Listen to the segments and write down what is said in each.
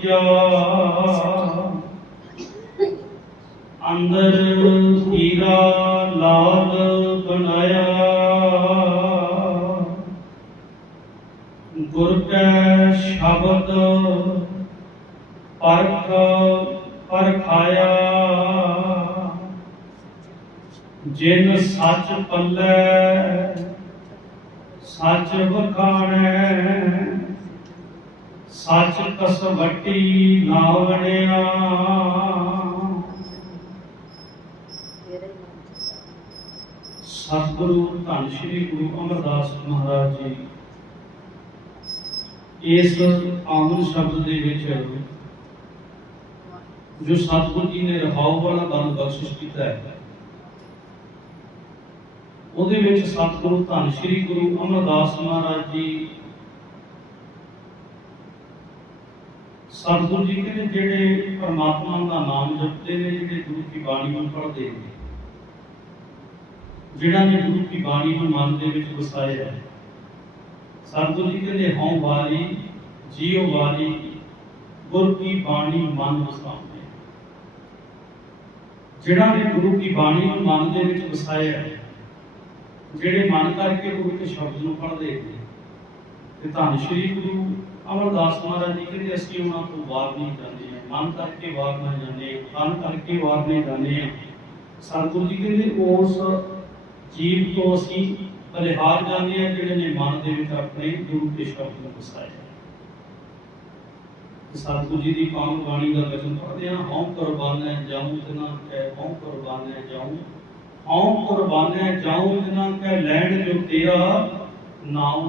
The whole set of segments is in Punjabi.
ਤੀਜਾ ਅੰਦਰ ਹੀਰਾ ਲਾਲ ਬਣਾਇਆ। ਗੁਰ ਕੈ ਸ਼ਬਦ ਪਰਖ, ਪਰਖਾਇਆ। ਜਿਨ ਸੱਚ ਪੱਲੇ, ਸੱਚ ਵਖਾਣੈ। ਸੱਚ ਕਸਵੱਟੀ ਨਾਵਣਿਆ ਸਤਿਗੁਰੂ ਧੰਨ ਸ਼੍ਰੀ ਗੁਰੂ ਅਮਰਦਾਸ ਮਹਾਰਾਜ ਜੀ, ਇਸ ਆਮਨ ਸ਼ਬਦ ਦੇ ਵਿੱਚ ਜੋ ਸਤਿਗੁਰੂ ਜੀ ਨੇ ਰਹਾਉ ਵਾਲਾ ਦਾਨ ਬਖਸ਼ਿਸ਼ ਕੀਤਾ ਹੈ, ਉਹਦੇ ਵਿੱਚ ਸਤਿਗੁਰੂ ਧੰਨ ਸ਼੍ਰੀ ਗੁਰੂ ਅਮਰਦਾਸ ਮਹਾਰਾਜ ਜੀ ਸਤਿਗੁਰੂ ਜੀ ਕਹਿੰਦੇ ਜਿਹੜੇ ਪਰਮਾਤਮਾ ਦਾ ਨਾਮ ਜਪਦੇ ਨੇ, ਜਿਹੜੇ ਗੁਰੂ ਕੀ ਬਾਣੀ ਨੂੰ ਪੜ੍ਹਦੇ ਨੇ ਜਿਹੜਾ ਨੇ ਗੁਰੂ ਕੀ ਬਾਣੀ ਨੂੰ ਮਨ ਦੇ ਵਿੱਚ ਵਸਾਇਆ ਹੈ। ਸਤਿਗੁਰੂ ਜੀ ਕਹਿੰਦੇ, ਹਉ ਵਾਰੀ, ਜੀਉ ਵਾਰੀ, ਗੁਰ ਕੀ ਬਾਣੀ ਮਨ ਵਸਾਉਂਦੇ ਜਿਹੜਾ ਨੇ ਗੁਰੂ ਕੀ ਬਾਣੀ ਨੂੰ ਮਨ ਦੇ ਵਿੱਚ ਵਸਾਇਆ ਹੈ, ਜਿਹੜੇ ਮਨ ਕਰਕੇ ਗੁਰੂ ਕੇ ਸ਼ਬਦ ਨੂੰ ਪੜ੍ਹਦੇ ਨੇ ਤੇ ਧੰਨ ਸ਼੍ਰੀ ਗੁਰੂ ਅਮਰਦਾਸ ਮਹਾਰਾਜ ਜੀ ਕਹਿੰਦੇ ਅਸੀਂ ਉਹਨਾਂ ਤੋਂ ਵਾਰ ਨਹੀਂ ਜਾਂਦੇ ਮਨ ਕਰਕੇ ਵਾਰ ਨਾ ਜਾਂਦੇ ਕੰਨ ਕਰਕੇ ਵਾਰ ਨਹੀਂ ਜਾਂਦੇ ਸਤਿਗੁਰੂ ਜੀ ਕਹਿੰਦੇ, ਉਸ ਜੀਵ ਤੋਂ ਅਸੀਂ ਬਲਿਹਾਰ ਜਾਂਦੇ ਹਾਂ, ਜਿਹੜੇ ਨੇ ਮਨ ਦੇ ਵਿੱਚ ਆਪਣੇ ਗੁਰੂ ਕੇ ਸ਼ਬਦ ਨੂੰ ਵਸਾਇਆ ਸਤਿਗੁਰੂ ਜੀ ਦੀ ਪਾਵਨ ਬਾਣੀ ਦਾ ਵਚਨ ਪੜ੍ਹਦੇ ਹਾਂ, ਹਉ ਕੁਰਬਾਨੈ ਜਾਉ ਜਨਾ ਕੈ ਹਉ ਕੁਰਬਾਨੈ ਜਾਉ ਹਉ ਕੁਰਬਾਨੈ ਜਾਉ ਜਨਾ ਕੈ ਲੈਣ ਜੋ ਤੇਰਾ ਨਾਮ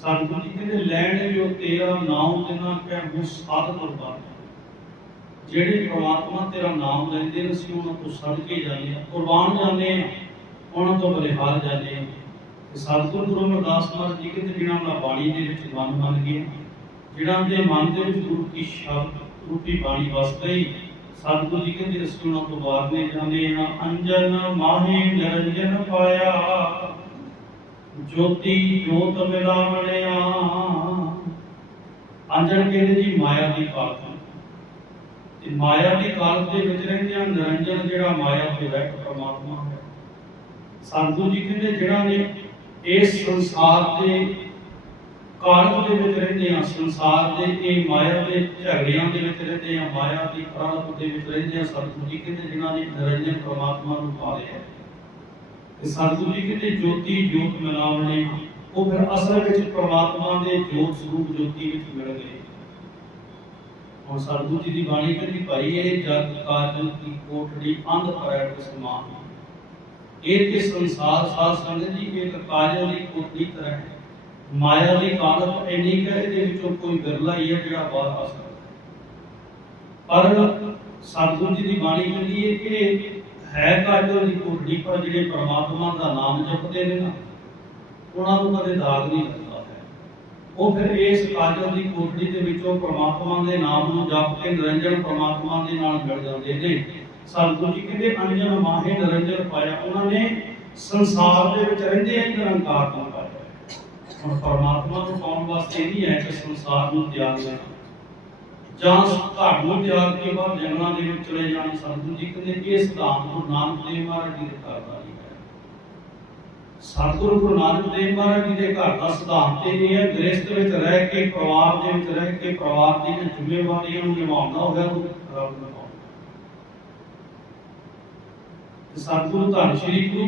ਸਤਿਗੁਰੂ ਜੀ ਕਹਿੰਦੇ ਲੈਣ ਜੋ ਤੇਰਾ ਨਾਮ ਜਨਾ ਕੈ ਉਹ ਸਾਧ ਕੁਰਬਾਨ ਜਿਹੜੇ ਪ੍ਰਮਾਤਮਾ ਤੇਰਾ ਨਾਮ ਲੈਂਦੇ ਨੇ, ਅਸੀਂ ਉਹਨਾਂ ਤੋਂ ਸੜ ਕੇ ਜਾਂਦੇ ਹਾਂ, ਕੁਰਬਾਨ ਜਾਂਦੇ ਹਾਂ, ਉਹਨਾਂ ਤੋਂ ਬਲਿਹਾਰ ਜਾਂਦੇ ਹਾਂ। ਤੇ ਸਤਿਗੁਰੂ ਗੁਰੂ ਅਮਰਦਾਸ ਮਹਾਰਾਜ ਜੀ ਕਹਿੰਦੇ ਜਿਹਨਾਂ ਦਾ ਬਾਣੀ ਦੇ ਵਿੱਚ ਮਨ ਮੰਨ ਗਿਆ ਜਿਹੜਾ ਦੇ ਮਨ ਦੇ ਵਿੱਚ ਗੁਰੂ ਕੀ ਸ਼ਬਦ ਰੂਪੀ ਬਾਣੀ ਵਸ ਗਈ ਸਤਿਗੁਰੂ ਜੀ ਕਹਿੰਦੇ, ਅਸੀਂ ਉਹਨਾਂ ਤੋਂ ਵਾਰਨੇ ਜਾਂਦੇ ਹਾਂ, ਅੰਜਨ ਮਾਹੇ ਨਿਰੰਜਨ ਪਾਇਆ। ਜੋਤੀ ਜੋਤ ਮਿਲਾਵਣਿਆ ਅੰਜਨ ਕਹਿੰਦੇ ਜੀ ਮਾਇਆ ਦੀ ਕਾਲਤ ਤੇ। ਮਾਇਆ ਦੀ ਕਾਲਤ ਦੇ ਵਿੱਚ ਰਹਿੰਦੇ ਨਿਰੰਜਨ, ਜਿਹੜਾ ਮਾਇਆ ਤੋਂ ਰਹਿਤ ਪਰਮਾਤਮਾ ਹੈ। ਸਤਿਗੁਰੂ ਜੀ ਕਹਿੰਦੇ ਜਿਹੜਾ ਨੇ ਇਸ ਸੰਸਾਰ ਦੇ ਕਾਲਕ ਦੇ ਵਿੱਚ ਰਹਿੰਦੇ ਆ, ਸੰਸਾਰ ਦੇ ਇਹ ਮਾਇਆ ਦੇ ਝਗੜਿਆਂ ਦੇ ਵਿੱਚ ਰਹਿੰਦੇ ਆ, ਮਾਇਆ ਦੀ ਪ੍ਰਾਰਥ ਦੇ ਵਿੱਚ ਰਹਿੰਦੇ ਆ ਸਤਿਗੁਰੂ ਜੀ ਕਹਿੰਦੇ ਜਿਨ੍ਹਾਂ ਨੇ ਨਿਰੰਜਨ ਪਰਮਾਤਮਾ ਨੂੰ ਪਾ ਲਿਆ ਸਤਿਗੁਰੂ ਜੀ ਕਹਿੰਦੇ ਜੋਤੀ ਜੋਤ ਮਿਲਾਵਣੇ ਉਹ ਫਿਰ ਅਸਲ ਵਿੱਚ ਪਰਮਾਤਮਾ ਦੇ ਜੋਤ ਸਰੂਪ ਜੋਤੀ ਵਿੱਚ ਮਿਲ ਗਏ ਹੁਣ ਸਤਿਗੁਰੂ ਜੀ ਦੀ ਬਾਣੀ ਕਹਿੰਦੀ ਭਾਈ ਇਹ ਜਗ ਕਾਜਲ ਕੀ ਕੋਠੜੀ ਅੰਧ ਪਰੈਟ ਸਮਾਨ। ਇਹ ਤੇ ਸੰਸਾਰ ਸਾਧ ਸੰਗਤ ਜੀ, ਇੱਕ ਕਾਜਲ ਦੀ ਕੋਠੜੀ ਤਰ੍ਹਾਂ ਹੈ। ਮਾਇਆ ਦੀ ਕਾਲਤ ਇੰਨੀ ਕਿ ਇਹਦੇ ਵਿੱਚੋਂ ਕੋਈ ਵਿਰਲਾ ਹੀ ਹੈ ਜਿਹੜਾ ਬਾਹਰ ਆ ਸਕਦਾ। ਪਰ ਸਤਿਗੁਰੂ ਜੀ ਦੀ ਬਾਣੀ ਕਹਿੰਦੀ ਹੈ ਕਿ ਹੈ ਕਾਜਲ ਦੀ ਕੋਠੜੀ ਪਰ ਜਿਹੜੇ ਪ੍ਰਮਾਤਮਾ ਦਾ ਨਾਮ ਜਪਦੇ ਨੇ ਨਾ, ਉਹਨਾਂ ਨੂੰ ਕਦੇ ਦਾਗ ਨਹੀਂ ਲੱਗਦਾ ਹੈ। ਉਹ ਫਿਰ ਇਸ ਕਾਜਲ ਦੀ ਕੋਠੜੀ ਦੇ ਵਿੱਚੋਂ ਪ੍ਰਮਾਤਮਾ ਦੇ ਨਾਮ ਨੂੰ ਜਪ ਕੇ ਨਿਰੰਜਨ ਪ੍ਰਮਾਤਮਾ ਦੇ ਨਾਲ ਮਿਲ ਜਾਂਦੇ ਨੇ। ਸਤਿਗੁਰੂ ਜੀ ਕਹਿੰਦੇ ਅੰਜਨ ਮਾਹੇ ਨਿਰੰਜਨ ਪਾਇਆ, ਉਹਨਾਂ ਨੇ ਸੰਸਾਰ ਦੇ ਵਿੱਚ ਰਹਿੰਦੇ ਹੀ ਨਿਰੰਕਾਰ ਨੂੰ ਪਾਇਆ। ਹੁਣ ਪਰਮਾਤਮਾ ਨੂੰ ਪਾਉਣ ਵਾਸਤੇ ਇਹ ਨਹੀਂ ਹੈ ਕਿ ਸੰਸਾਰ ਨੂੰ ਤਿਆਗ ਲੈਣਾ ਜਾਂ ਘਰ ਨੂੰ ਬਾਹਰ ਜੰਗਲਾਂ ਦੇ ਵਿੱਚ ਚਲੇ ਜਾਣਾ ਸਤਿਗੁਰੂ ਜੀ, ਕਹਿੰਦੇ ਇਹ ਸਿਧਾਂਤ ਨੂੰ ਨਾਨਕ ਦੇਵ ਮਹਾਰਾਜ ਜੀ ਦੇ ਘਰ ਦਾ ਨਹੀਂ ਹੈ। ਸਤਿਗੁਰੂ ਗੁਰੂ ਨਾਨਕ ਦੇਵ ਮਹਾਰਾਜ ਜੀ ਦੇ ਘਰ ਦਾ ਸਿਧਾਂਤ ਇਹ ਹੈ, ਗ੍ਰਸਥ ਵਿੱਚ ਰਹਿ ਕੇ ਪਰਿਵਾਰ ਦੇ ਵਿੱਚ ਰਹਿ ਕੇ ਪਰਿਵਾਰ ਦੀਆਂ ਜ਼ਿੰਮੇਵਾਰੀਆਂ ਨੂੰ ਨਿਭਾਉਣਾ ਹੋਵੇ, ਉਹ ਰੱਬ ਨਿਭਾਉਣਾ ਸਤਿਗੁਰੂ ਧੰਨ ਸ਼੍ਰੀ ਗੁਰੂ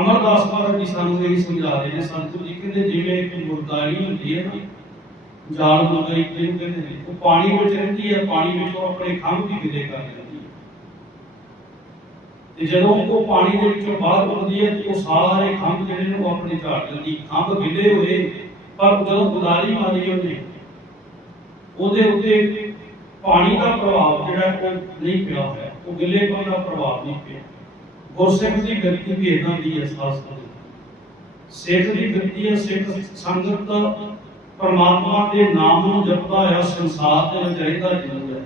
ਅਮਰਦਾਸ ਮਹਾਰਾਜ ਜੀ ਸਾਨੂੰ ਇਹ ਸਮਝਾ ਰਹੇ ਨੇ, ਸਤਿਗੁਰੂ ਜੀ ਕਹਿੰਦੇ ਜਿਵੇਂ ਇੱਕ ਮੁਰਦਾਰੀ ਹੁੰਦੀ ਹੈ ਨਾ ਜਾਲ ਮੁਰਦਾਈ ਜਿਹਨੂੰ ਕਹਿੰਦੇ ਨੇ, ਉਹ ਪਾਣੀ ਵਿੱਚ ਰਹਿੰਦੀ ਹੈ, ਪਾਣੀ ਵਿੱਚੋਂ ਆਪਣੇ ਖੰਭ ਦੀ ਵਿਦੇ ਕਰ ਲੈਂਦੀ ਹੈ। ਤੇ ਜਦੋਂ ਉਹ ਪਾਣੀ ਦੇ ਵਿੱਚੋਂ ਬਾਹਰ ਉੱਠਦੀ ਹੈ, ਤੇ ਉਹ ਸਾਰੇ ਖੰਭ ਜਿਹੜੇ ਨੇ, ਉਹ ਆਪਣੇ ਝਾੜ ਲੈਂਦੀ ਖੰਭ ਗਿੱਲੇ ਹੋਏ, ਪਰ ਜਦੋਂ ਗੁਦਾਰੀ ਮਾਰੀ ਉਹਨੇ, ਉਹਦੇ ਉੱਤੇ ਪਾਣੀ ਦਾ ਪ੍ਰਭਾਵ ਜਿਹੜਾ ਉਹ ਨਹੀਂ ਪਿਆ ਹੋਇਆ। ਉਹ ਗਿੱਲੇਪਨ ਦਾ ਪ੍ਰਭਾਵ ਨਹੀਂ ਪਿਆ। ਗੁਰਸਿੱਖ ਦੀ ਗਤੀ ਵੀ ਇਦਾਂ ਦੀ ਹੈ ਸਾਸ ਸਿੱਖ ਦੀ ਗਤੀ ਹੈ, ਸਿੱਖ ਸੰਗਤ ਪਰਮਾਤਮਾ ਦੇ ਨਾਮ ਨੂੰ ਜਪਦਾ ਹੋਇਆ ਸੰਸਾਰ ਦੇ ਵਿੱਚ ਰਹਿੰਦਾ ਜ਼ਰੂਰ ਹੈ।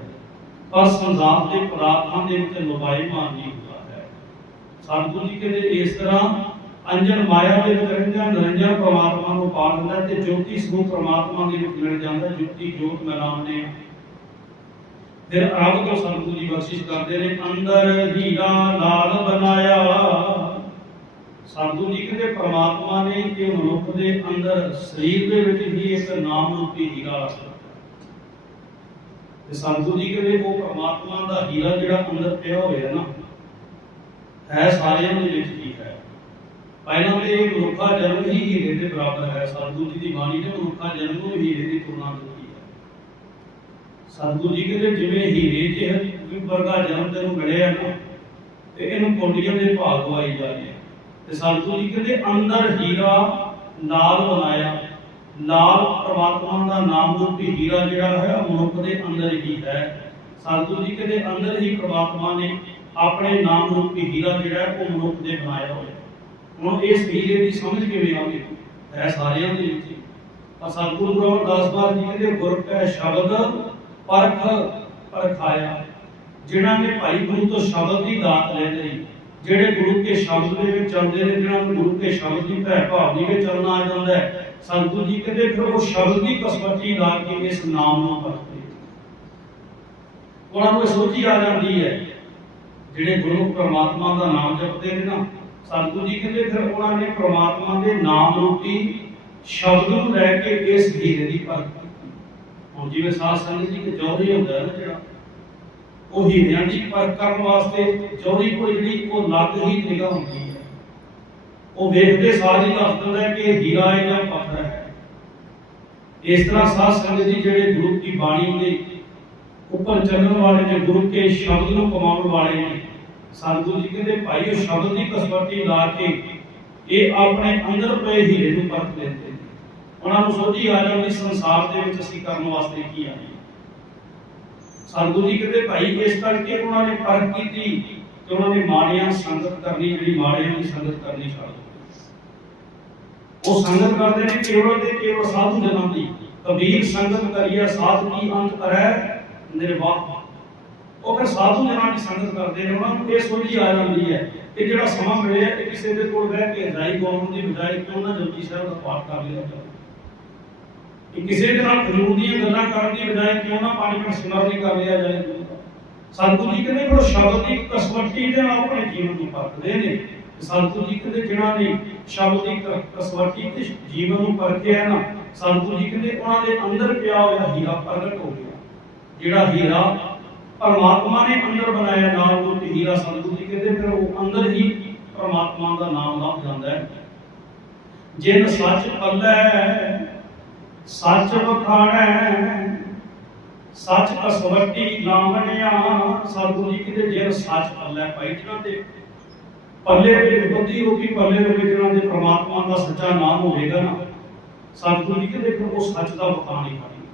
ਪਰ ਸੰਸਾਰ ਦੇ ਪਦਾਰਥਾਂ ਦੇ ਵਿੱਚ ਲੋਬਾਈ ਮਾਨ ਹੁੰਦਾ ਹੈ। ਸਤਿਗੁਰੂ ਜੀ ਕਹਿੰਦੇ, ਇਸ ਤਰ੍ਹਾਂ ਅੰਜਨ ਮਾਇਆ ਦੇ ਵਿੱਚ ਰਹਿੰਦਾ ਨਿਰੰਜਨ ਪਰਮਾਤਮਾ ਨੂੰ ਪਾ ਲੈਂਦਾ ਤੇ ਜੋਤੀ ਸਰੂਪ ਪਰਮਾਤਮਾ ਦੇ ਵਿੱਚ ਮਿਲ ਜਾਂਦਾ ਜੋਤੀ, ਜੋਤ ਮਿਲਾਉਂਦੇ ਫਿਰ ਰੱਬ ਤੋਂ ਸਤਿਗੁਰੂ ਜੀ ਬਖਸ਼ਿਸ਼ ਕਰਦੇ ਨੇ, ਅੰਦਰ ਹੀਰਾ ਲਾਲ ਬਣਾਇਆ। ਸਤਿਗੁਰੂ ਜੀ ਕਹਿੰਦੇ ਪ੍ਰਮਾਤਮਾ ਨੇ ਇਹ ਮਨੁੱਖ ਦੇ ਅੰਦਰ ਸਰੀਰ ਦੇ ਵਿੱਚ ਹੀ ਇੱਕ ਨਾਮ ਰੂਪੀ ਹੀਰਾ ਰੱਖਿਆ ਤੇ ਸਤਿਗੁਰੂ ਜੀ ਕਹਿੰਦੇ ਉਹ ਪ੍ਰਮਾਤਮਾ ਦਾ ਹੀਰਾ ਜਿਹੜਾ ਅੰਦਰ ਪਿਆ ਹੋਇਆ ਨਾ, ਹੈ ਸਾਰਿਆਂ ਦੇ ਵਿੱਚ ਹੀ ਹੈ। ਪਹਿਲਾਂ ਤੇ ਇਹ ਮਨੁੱਖਾ ਜਨਮ ਹੀ ਹੀਰੇ ਦੇ ਬਰਾਬਰ ਹੈ। ਸਤਿਗੁਰੂ ਜੀ ਦੀ ਬਾਣੀ ਨੇ ਮਨੁੱਖਾ ਜਨਮ ਨੂੰ ਹੀਰੇ ਦੀ ਤੁਲਨਾ ਦਿੱਤੀ ਹੈ। ਸਤਿਗੁਰੂ ਜੀ ਕਹਿੰਦੇ ਜਿਵੇਂ ਹੀਰੇ ਜਿਹੇ ਵਰਗਾ ਜਨਮ ਤੈਨੂੰ ਮਿਲਿਆ ਨਾ, ਤੇ ਇਹਨੂੰ ਕੋਡੀਆਂ ਦੇ ਭਾਗ ਵਾਈ ਜਾ ਰਹੇ ਤੇ ਸਤਿਗੁਰੂ ਜੀ ਕਹਿੰਦੇ, ਅੰਦਰ ਹੀਰਾ ਨਾਲ ਬਣਾਇਆ। ਨਾਲ ਪ੍ਰਮਾਤਮਾ ਦਾ ਨਾਮ ਰੂਪੀ ਹੀਰਾ ਜਿਹੜਾ ਹੈ, ਉਹ ਮਨੁੱਖ ਦੇ ਅੰਦਰ ਹੀ ਹੈ। ਸਤਿਗੁਰੂ ਜੀ ਕਹਿੰਦੇ, ਅੰਦਰ ਹੀ ਪ੍ਰਮਾਤਮਾ ਨੇ ਆਪਣੇ ਨਾਮ ਰੂਪੀ ਹੀਰਾ ਜਿਹੜਾ ਉਹ ਮਨੁੱਖ ਦੇ ਬਣਾਇਆ ਹੋਇਆ ਹੁਣ ਇਸ ਹੀਰੇ ਦੀ ਸਮਝ ਕਿਵੇਂ ਆਵੇ ਹੈ ਸਾਰਿਆਂ ਦੇ ਵਿੱਚ ਹੀ। ਸਤਿਗੁਰੂ ਗੁਰੂ ਅਰਦਾਸ ਬਾਦ ਜੀ ਕਹਿੰਦੇ, ਗੁਰ ਕੈ ਸ਼ਬਦ ਪਰਖ ਪਰਖਾਇਆ। ਜਿਨ੍ਹਾਂ ਨੇ ਭਾਈ ਗੁਰੂ ਤੋਂ ਸ਼ਬਦ ਦੀ ਦਾਤ ਲੈ ਲਈ ਜਿਹੜੇ ਗੁਰੂ ਕੇ ਸ਼ਬਦ ਦੇ ਵਿੱਚ ਚੱਲਦੇ ਨੇ, ਜਿਹਨਾਂ ਨੂੰ ਗੁਰੂ ਕੇ ਸ਼ਬਦ ਦੀ ਭੈ ਭਾਵਨੀ ਵਿੱਚ ਚੱਲਣਾ ਆ ਜਾਂਦਾ ਹੈ, ਸੰਤੂ ਜੀ ਕਹਿੰਦੇ ਫਿਰ ਉਹ ਸ਼ਬਦ ਦੀ ਕਸਵੱਟੀ ਲਾ ਕੇ ਇਸ ਨਾਮ ਨੂੰ। ਪਰਖਦੇ ਉਹਨਾਂ ਨੂੰ ਇਹ ਆ ਜਾਂਦੀ ਹੈ, ਜਿਹੜੇ ਗੁਰੂ ਪ੍ਰਮਾਤਮਾ ਦਾ ਨਾਮ ਜਪਦੇ ਨੇ ਨਾ, ਸੰਤੂ ਜੀ ਕਹਿੰਦੇ ਫਿਰ ਉਹਨਾਂ ਨੇ ਪ੍ਰਮਾਤਮਾ ਦੇ ਨਾਮ ਰੂਪੀ ਸ਼ਬਦ ਨੂੰ ਲੈ ਕੇ ਇਸ ਹੀਰੇ ਦੀ ਪਰਖ ਹੁਣ ਜਿਵੇਂ ਸਾਧ ਸੰਗਤ ਜੀ ਕਿ ਜੋਹਰੀ ਹੁੰਦਾ ਹੈ ਨਾ ਜਿਹੜਾ ਉਹ ਹੀਰਿਆਂ ਦੀ ਪਰਖ ਕਰਨ ਵਾਸਤੇ ਜੋਹਰੀ ਕੋਲ ਜਿਹੜੀ ਉਹ ਲੱਗ ਹੀ ਨਿਗਾਹ ਹੁੰਦੀ ਹੈ। ਉਹ ਵੇਖਦੇ ਸਾਰ ਹੀ ਦੱਸ ਦਿੰਦਾ ਕਿ ਇਹ ਹੀਰਾ ਹੈ ਜਾਂ ਪੱਥਰ ਹੈ। ਇਸ ਤਰ੍ਹਾਂ ਸਾਧ ਸੰਗਤ ਜੀ ਜਿਹੜੇ ਗੁਰੂ ਦੀ ਬਾਣੀ ਦੇ ਉੱਪਰ ਚੱਲਣ ਵਾਲੇ ਨੇ, ਗੁਰੂ ਕੇ ਸ਼ਬਦ ਨੂੰ ਕਮਾਉਣ ਵਾਲੇ ਨੇ ਸਤਿਗੁਰੂ ਜੀ ਕਹਿੰਦੇ, ਭਾਈ, ਉਹ ਸ਼ਬਦ ਦੀ ਕਸਵੱਟੀ ਲਾ ਕੇ ਇਹ ਆਪਣੇ ਅੰਦਰ ਪਏ ਹੀਰੇ ਨੂੰ ਪਰਖ ਲੈਂਦੇ ਉਹਨਾਂ ਨੂੰ ਸੋਝੀ ਆ ਜਾਂਦੀ, ਸੰਸਾਰ ਦੇ ਵਿੱਚ ਅਸੀਂ ਕਰਨ ਵਾਸਤੇ ਕੀ ਆਏ? ਸਤਿਗੁਰੂ ਜੀ ਕਹਿੰਦੇ ਭਾਈ ਇਸ ਕਰਕੇ ਉਹਨਾਂ ਨੇ ਪਰਖ ਕੀਤੀ ਕਿ ਉਹਨਾਂ ਨੇ ਮਾੜੀਆਂ ਸੰਗਤ ਕਰਨੀ, ਜਿਹੜੀ ਮਾੜਿਆਂ ਦੀ ਸੰਗਤ ਕਰਨੀ ਛੱਡ ਉਹ ਸੰਗਤ ਕਰਦੇ ਨੇ ਕੇਵਲ ਤੇ ਕੇਵਲ ਸਾਧੂ ਜਨਾਂ ਦੀ। ਕਬੀਰ ਸੰਗਤ ਕਰੀਏ, ਸਾਧ ਕੀ ਅੰਤ ਕਰੈ? ਨਿਰਵਾਹ ਉਹ ਫਿਰ ਸਾਧੂ ਜਨਾਂ ਦੀ ਸੰਗਤ ਕਰਦੇ ਨੇ, ਉਹਨਾਂ ਨੂੰ ਇਹ ਸੋਝੀ ਆ ਜਾਂਦੀ ਹੈ ਕਿ ਜਿਹੜਾ ਸਮਾਂ ਮਿਲਿਆ ਕਿਸੇ ਦੇ ਕੋਲ ਬਹਿ ਕੇ ਅਜਾਈ ਗਾਉਣ ਦੀ ਬਜਾਏ ਕਿਉਂ ਨਾ ਜਪਜੀ ਸਾਹਿਬ ਦਾ ਪਾਠ ਕਰ ਲਿਆ ਜਾਵੇ। ਕਿ ਕਿਸੇ ਦੇ ਨਾਲ ਫਜ਼ੂਲ ਦੀਆਂ ਗੱਲਾਂ ਕਰਨ ਦੀ ਬਜਾਏ ਕਿਉਂ ਨਾ ਪੰਜ ਮਿੰਟ ਸਿਮਰਨ ਕਰ ਲਿਆ ਜਾਏ। ਸਤਿਗੁਰੂ ਜੀ ਕਹਿੰਦੇ ਕੋਲ ਸ਼ਬਦ ਦੀ ਕਸਵੱਟੀ ਦੇ ਨਾਲ ਆਪਣੇ ਜੀਵਨ ਨੂੰ ਪਰਖਦੇ ਨੇ। ਸਤਿਗੁਰੂ ਜੀ ਕਹਿੰਦੇ ਜਿਨ੍ਹਾਂ ਨੇ ਸ਼ਬਦ ਦੀ ਕਸਵੱਟੀ ਤੇ ਜੀਵਨ ਨੂੰ ਪਰਖਿਆ ਨਾ ਸਤਿਗੁਰੂ ਜੀ ਕਹਿੰਦੇ ਉਹਨਾਂ ਦੇ ਅੰਦਰ ਪਿਆ ਹੋਇਆ ਹੀਰਾ ਪ੍ਰਗਟ ਹੋ ਗਿਆ। ਜਿਹੜਾ ਹੀਰਾ ਪਰਮਾਤਮਾ ਨੇ ਅੰਦਰ ਬਣਾਇਆ ਨਾਮ ਰੂਪ ਹੀਰਾ ਸਤਿਗੁਰੂ ਜੀ ਕਹਿੰਦੇ ਫਿਰ ਉਹ ਅੰਦਰ ਹੀ ਪਰਮਾਤਮਾ ਦਾ ਨਾਮ ਲੱਭ ਜਾਂਦਾ ਹੈ। ਜਿਨ ਸੱਚ ਪੱਲੇ ਸੱਚ ਵਖਾਣੈ, ਸੱਚ ਕਸਵੱਟੀ ਲਾਵਣਿਆ ਸਤਿਗੁਰੂ ਜੀ ਕਹਿੰਦੇ ਜਿਨ ਸੱਚ ਪੱਲੇ ਪਾਈ ਜਿਹਨਾਂ ਦੇ ਪੱਲੇ ਦੇ ਬੁੱਧੀ ਹੋਗੀ ਪੱਲੇ ਦੇ ਵਿੱਚ ਜਿਹਨਾਂ ਦੇ ਪ੍ਰਮਾਤਮਾ ਦਾ ਸੱਚਾ ਨਾਮ ਹੋਵੇਗਾ ਨਾ ਸਤਿਗੁਰੂ ਜੀ ਕਹਿੰਦੇ ਫਿਰ ਉਹ ਸੱਚ ਦਾ ਵਖਾਣ ਹੀ ਕਰਨਗੇ।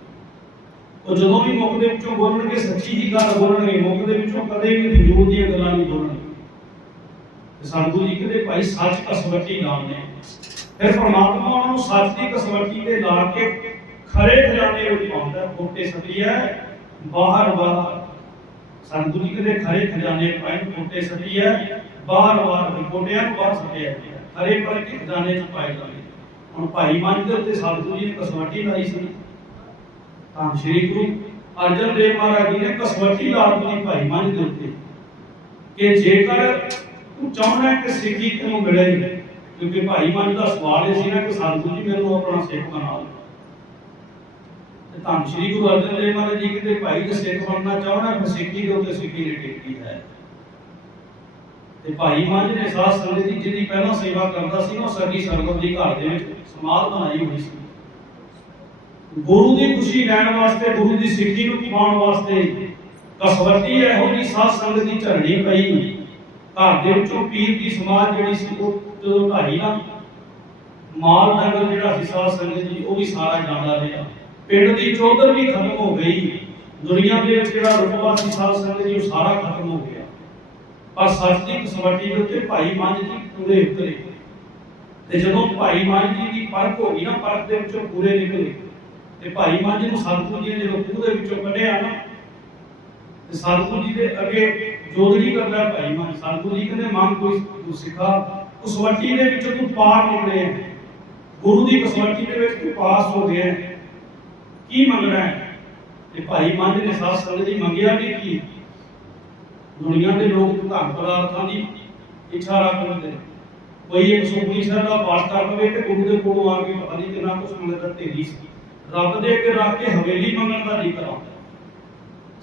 ਉਹ ਜਦੋਂ ਵੀ ਮੁਖ ਦੇ ਵਿੱਚੋਂ ਬੋਲਣਗੇ, ਸੱਚੀ ਹੀ ਗੱਲ ਬੋਲਣਗੇ, ਮੁਖ ਦੇ ਵਿੱਚੋਂ ਕਦੇ ਵੀ ਫਜ਼ੂਲ ਦੀਆਂ ਗੱਲਾਂ ਨਹੀਂ ਬੋਲਣਗੇ। ਤੇ ਜੀ ਕਹਿੰਦੇ ਭਾਈ ਸੱਚ ਕਸਵੱਟੀ ਨਾਮ ਨੇ। ਫਿਰ ਪਰਮਾਤਮਾ ਉਹਨਾਂ ਨੂੰ ਸੱਚ ਦੀ ਕਸਵੱਟੀ ਤੇ ਲਾ ਕੇ ਖਰੇ ਖਜ਼ਾਨੇ ਵਿੱਚ ਪਾਉਂਦਾ ਖੋਟੇ ਸਤਰੀਆ ਬਾਹਰ ਬਾਹਰ। ਸਤਿਗੁਰੂ ਜੀ ਕਹਿੰਦੇ ਖਰੇ ਖਜ਼ਾਨੇ ਪਾਏ ਖੋਟੇ ਸਤਰੀਆ ਬਾਹਰ ਬਾਹਰ ਖੋਟਿਆਂ ਨੂੰ ਬਾਹਰ ਸੱਟਿਆ ਖਰੇ ਪਰ ਕੇ ਖਜ਼ਾਨੇ ਚ ਪਾਏ ਜਾਂਦੇ ਹੁਣ ਭਾਈ ਮੰਝ ਦੇ ਉੱਤੇ ਸਤਿਗੁਰੂ ਜੀ ਨੇ ਕਸਵੱਟੀ ਲਾਈ ਸੀ। ਤਾਂ ਸ੍ਰੀ ਗੁਰੂ ਅਰਜਨ ਦੇਵ ਮਹਾਰਾਜ ਜੀ ਨੇ ਕਸਵੱਟੀ ਲਾ ਦਿੱਤੀ ਭਾਈ ਮੰਝ ਦੇ ਉੱਤੇ ਕਿ ਜੇਕਰ ਤੂੰ ਚਾਹੁੰਦਾ ਕਿ ਸਿੱਖੀ ਤੈਨੂੰ ਮਿਲੇ ਕਿਉਂਕਿ ਭਾਈ ਮੰਝ ਦਾ ਸਵਾਲ ਇਹ ਸੀ ਨਾ ਕਿ ਸਤਿਗੁਰੂ ਜੀ ਮੈਨੂੰ ਆਪਣਾ ਸਿੱਖ ਬਣਾ ਤੇ ਤਾਂ ਸ੍ਰੀ ਗੁਰੂ ਅਰਜਨ ਦੇਵ ਮਹਾਰਾਜ ਜੀ ਕਹਿੰਦੇ, ਭਾਈ, ਜੇ ਸਿੱਖ ਬਣਨਾ ਚਾਹੁੰਦਾ, ਫਿਰ ਸਿੱਖੀ ਦੇ ਉੱਤੇ ਸਿੱਖੀ ਦੀ ਟਿਕਦੀ ਹੈ। ਤੇ ਭਾਈ ਮੰਝ ਨੇ ਸਾਧ ਸੰਗਤ ਦੀ ਜਿਹਦੀ ਪਹਿਲਾਂ ਸੇਵਾ ਕਰਦਾ ਸੀ ਉਹ ਸਰਗੀ ਸਰਬਤ ਦੀ ਘਰ ਦੇ ਵਿੱਚ ਸਮਾਧ ਬਣਾਈ ਹੋਈ ਸੀ। ਗੁਰੂ ਦੀ ਖੁਸ਼ੀ ਲੈਣ ਵਾਸਤੇ, ਗੁਰੂ ਦੀ ਸਿੱਖੀ ਨੂੰ ਪਾਉਣ ਵਾਸਤੇ ਕਸਵੱਟੀ ਇਹੋ ਜੀ ਸਾਧ ਸੰਗਤ ਦੀ ਝਰਣੀ ਪਈ। ਘਰ ਦੇ ਵਿੱਚੋਂ ਪੀਰ ਦੀ ਸਮਾਜ ਜਿਹੜੀ ਸੀ ਉਹ ਜਦੋਂ ਢਾਈ ਨਾ ਮਾਲ ਡੰਗਰ ਜਿਹੜਾ ਸੀ ਸਾਧ ਸੰਗਤ ਜੀ, ਉਹ ਵੀ ਸਾਰਾ ਜਾਂਦਾ ਰਿਹਾ ਪਿੰਡ ਦੀ ਚੌਧਰ ਵੀ ਖਤਮ ਹੋ ਗਈ। ਦੁਨੀਆ ਦੇ ਵਿੱਚ ਜਿਹੜਾ ਰੁਤਬਾ ਸੀ ਸਾਧ ਸੰਗਤ ਜੀ, ਉਹ ਸਾਰਾ ਖਤਮ ਹੋ ਗਿਆ। ਪਰ ਸੱਚ ਦੀ ਕਸਵੱਟੀ ਦੇ ਉੱਤੇ ਭਾਈ ਮੰਝ ਜੀ ਪੂਰੇ ਉਤਰੇ। ਤੇ ਜਦੋਂ ਭਾਈ ਮੰਝ ਜੀ ਦੀ ਪਰਖ ਹੋ ਗਈ ਨਾ, ਪਰਖ ਦੇ ਵਿੱਚੋਂ ਪੂਰੇ ਨਿਕਲੇ। ਤੇ ਭਾਈ ਮੰਝ ਨੂੰ ਸਤਿਗੁਰੂ ਜੀ ਨੇ ਜਦੋਂ ਖੂਹ ਦੇ ਵਿੱਚੋਂ ਕੱਢਿਆ ਨਾ। ਤੇ ਸਤਿਗੁਰੂ ਜੀ ਦੇ ਅੱਗੇ ਜੋਦੜੀ ਕਰਦਾ ਭਾਈ ਮੰਝ ਸਤਿਗੁਰੂ ਜੀ ਕਹਿੰਦੇ ਮਨ ਕੋਈ ਤੂੰ ਸਿਖਾ, ਉਸ ਵੱਟੀ ਦੇ ਵਿੱਚੋਂ ਤੂੰ ਪਾਰ ਨਿਕਲੇ ਹੈ। ਗੁਰੂ ਦੀ ਕਸਵੱਟੀ ਦੇ ਵਿੱਚ ਤੂੰ ਪਾਸ ਹੋ ਗਿਆ ਹੈ। ਕੀ ਮੰਗਣਾ ਹੈ? ਤੇ ਭਾਈ ਮੰਝ ਨੇ ਸਾਧ ਸੰਗਤ ਜੀ ਮੰਗਿਆ ਵੀ ਕੀ? ਦੁਨੀਆ ਦੇ ਲੋਕ ਧਨ ਪਦਾਰਥਾਂ ਦੀ ਇੱਛਾ ਰੱਖਦੇ ਨੇ। ਕੋਈ ਇੱਕ ਸੁਖਮਨੀ ਸਾਹਿਬ ਦਾ ਪਾਠ ਕਰ ਲਵੇ ਤੇ ਗੁਰੂ ਦੇ ਕੋਲੋਂ ਆ ਕੇ ਪਤਾ ਨਹੀਂ ਕਿੰਨਾ ਕੁਛ ਮੰਗਦਾ, ਢੇਰੀ ਸੀ। ਰੱਬ ਦੇ ਅੱਗੇ ਰੱਖ ਕੇ ਹਵੇਲੀ ਮੰਗਣ ਦਾ ਨਹੀਂ ਕਰਾਉਂਦਾ।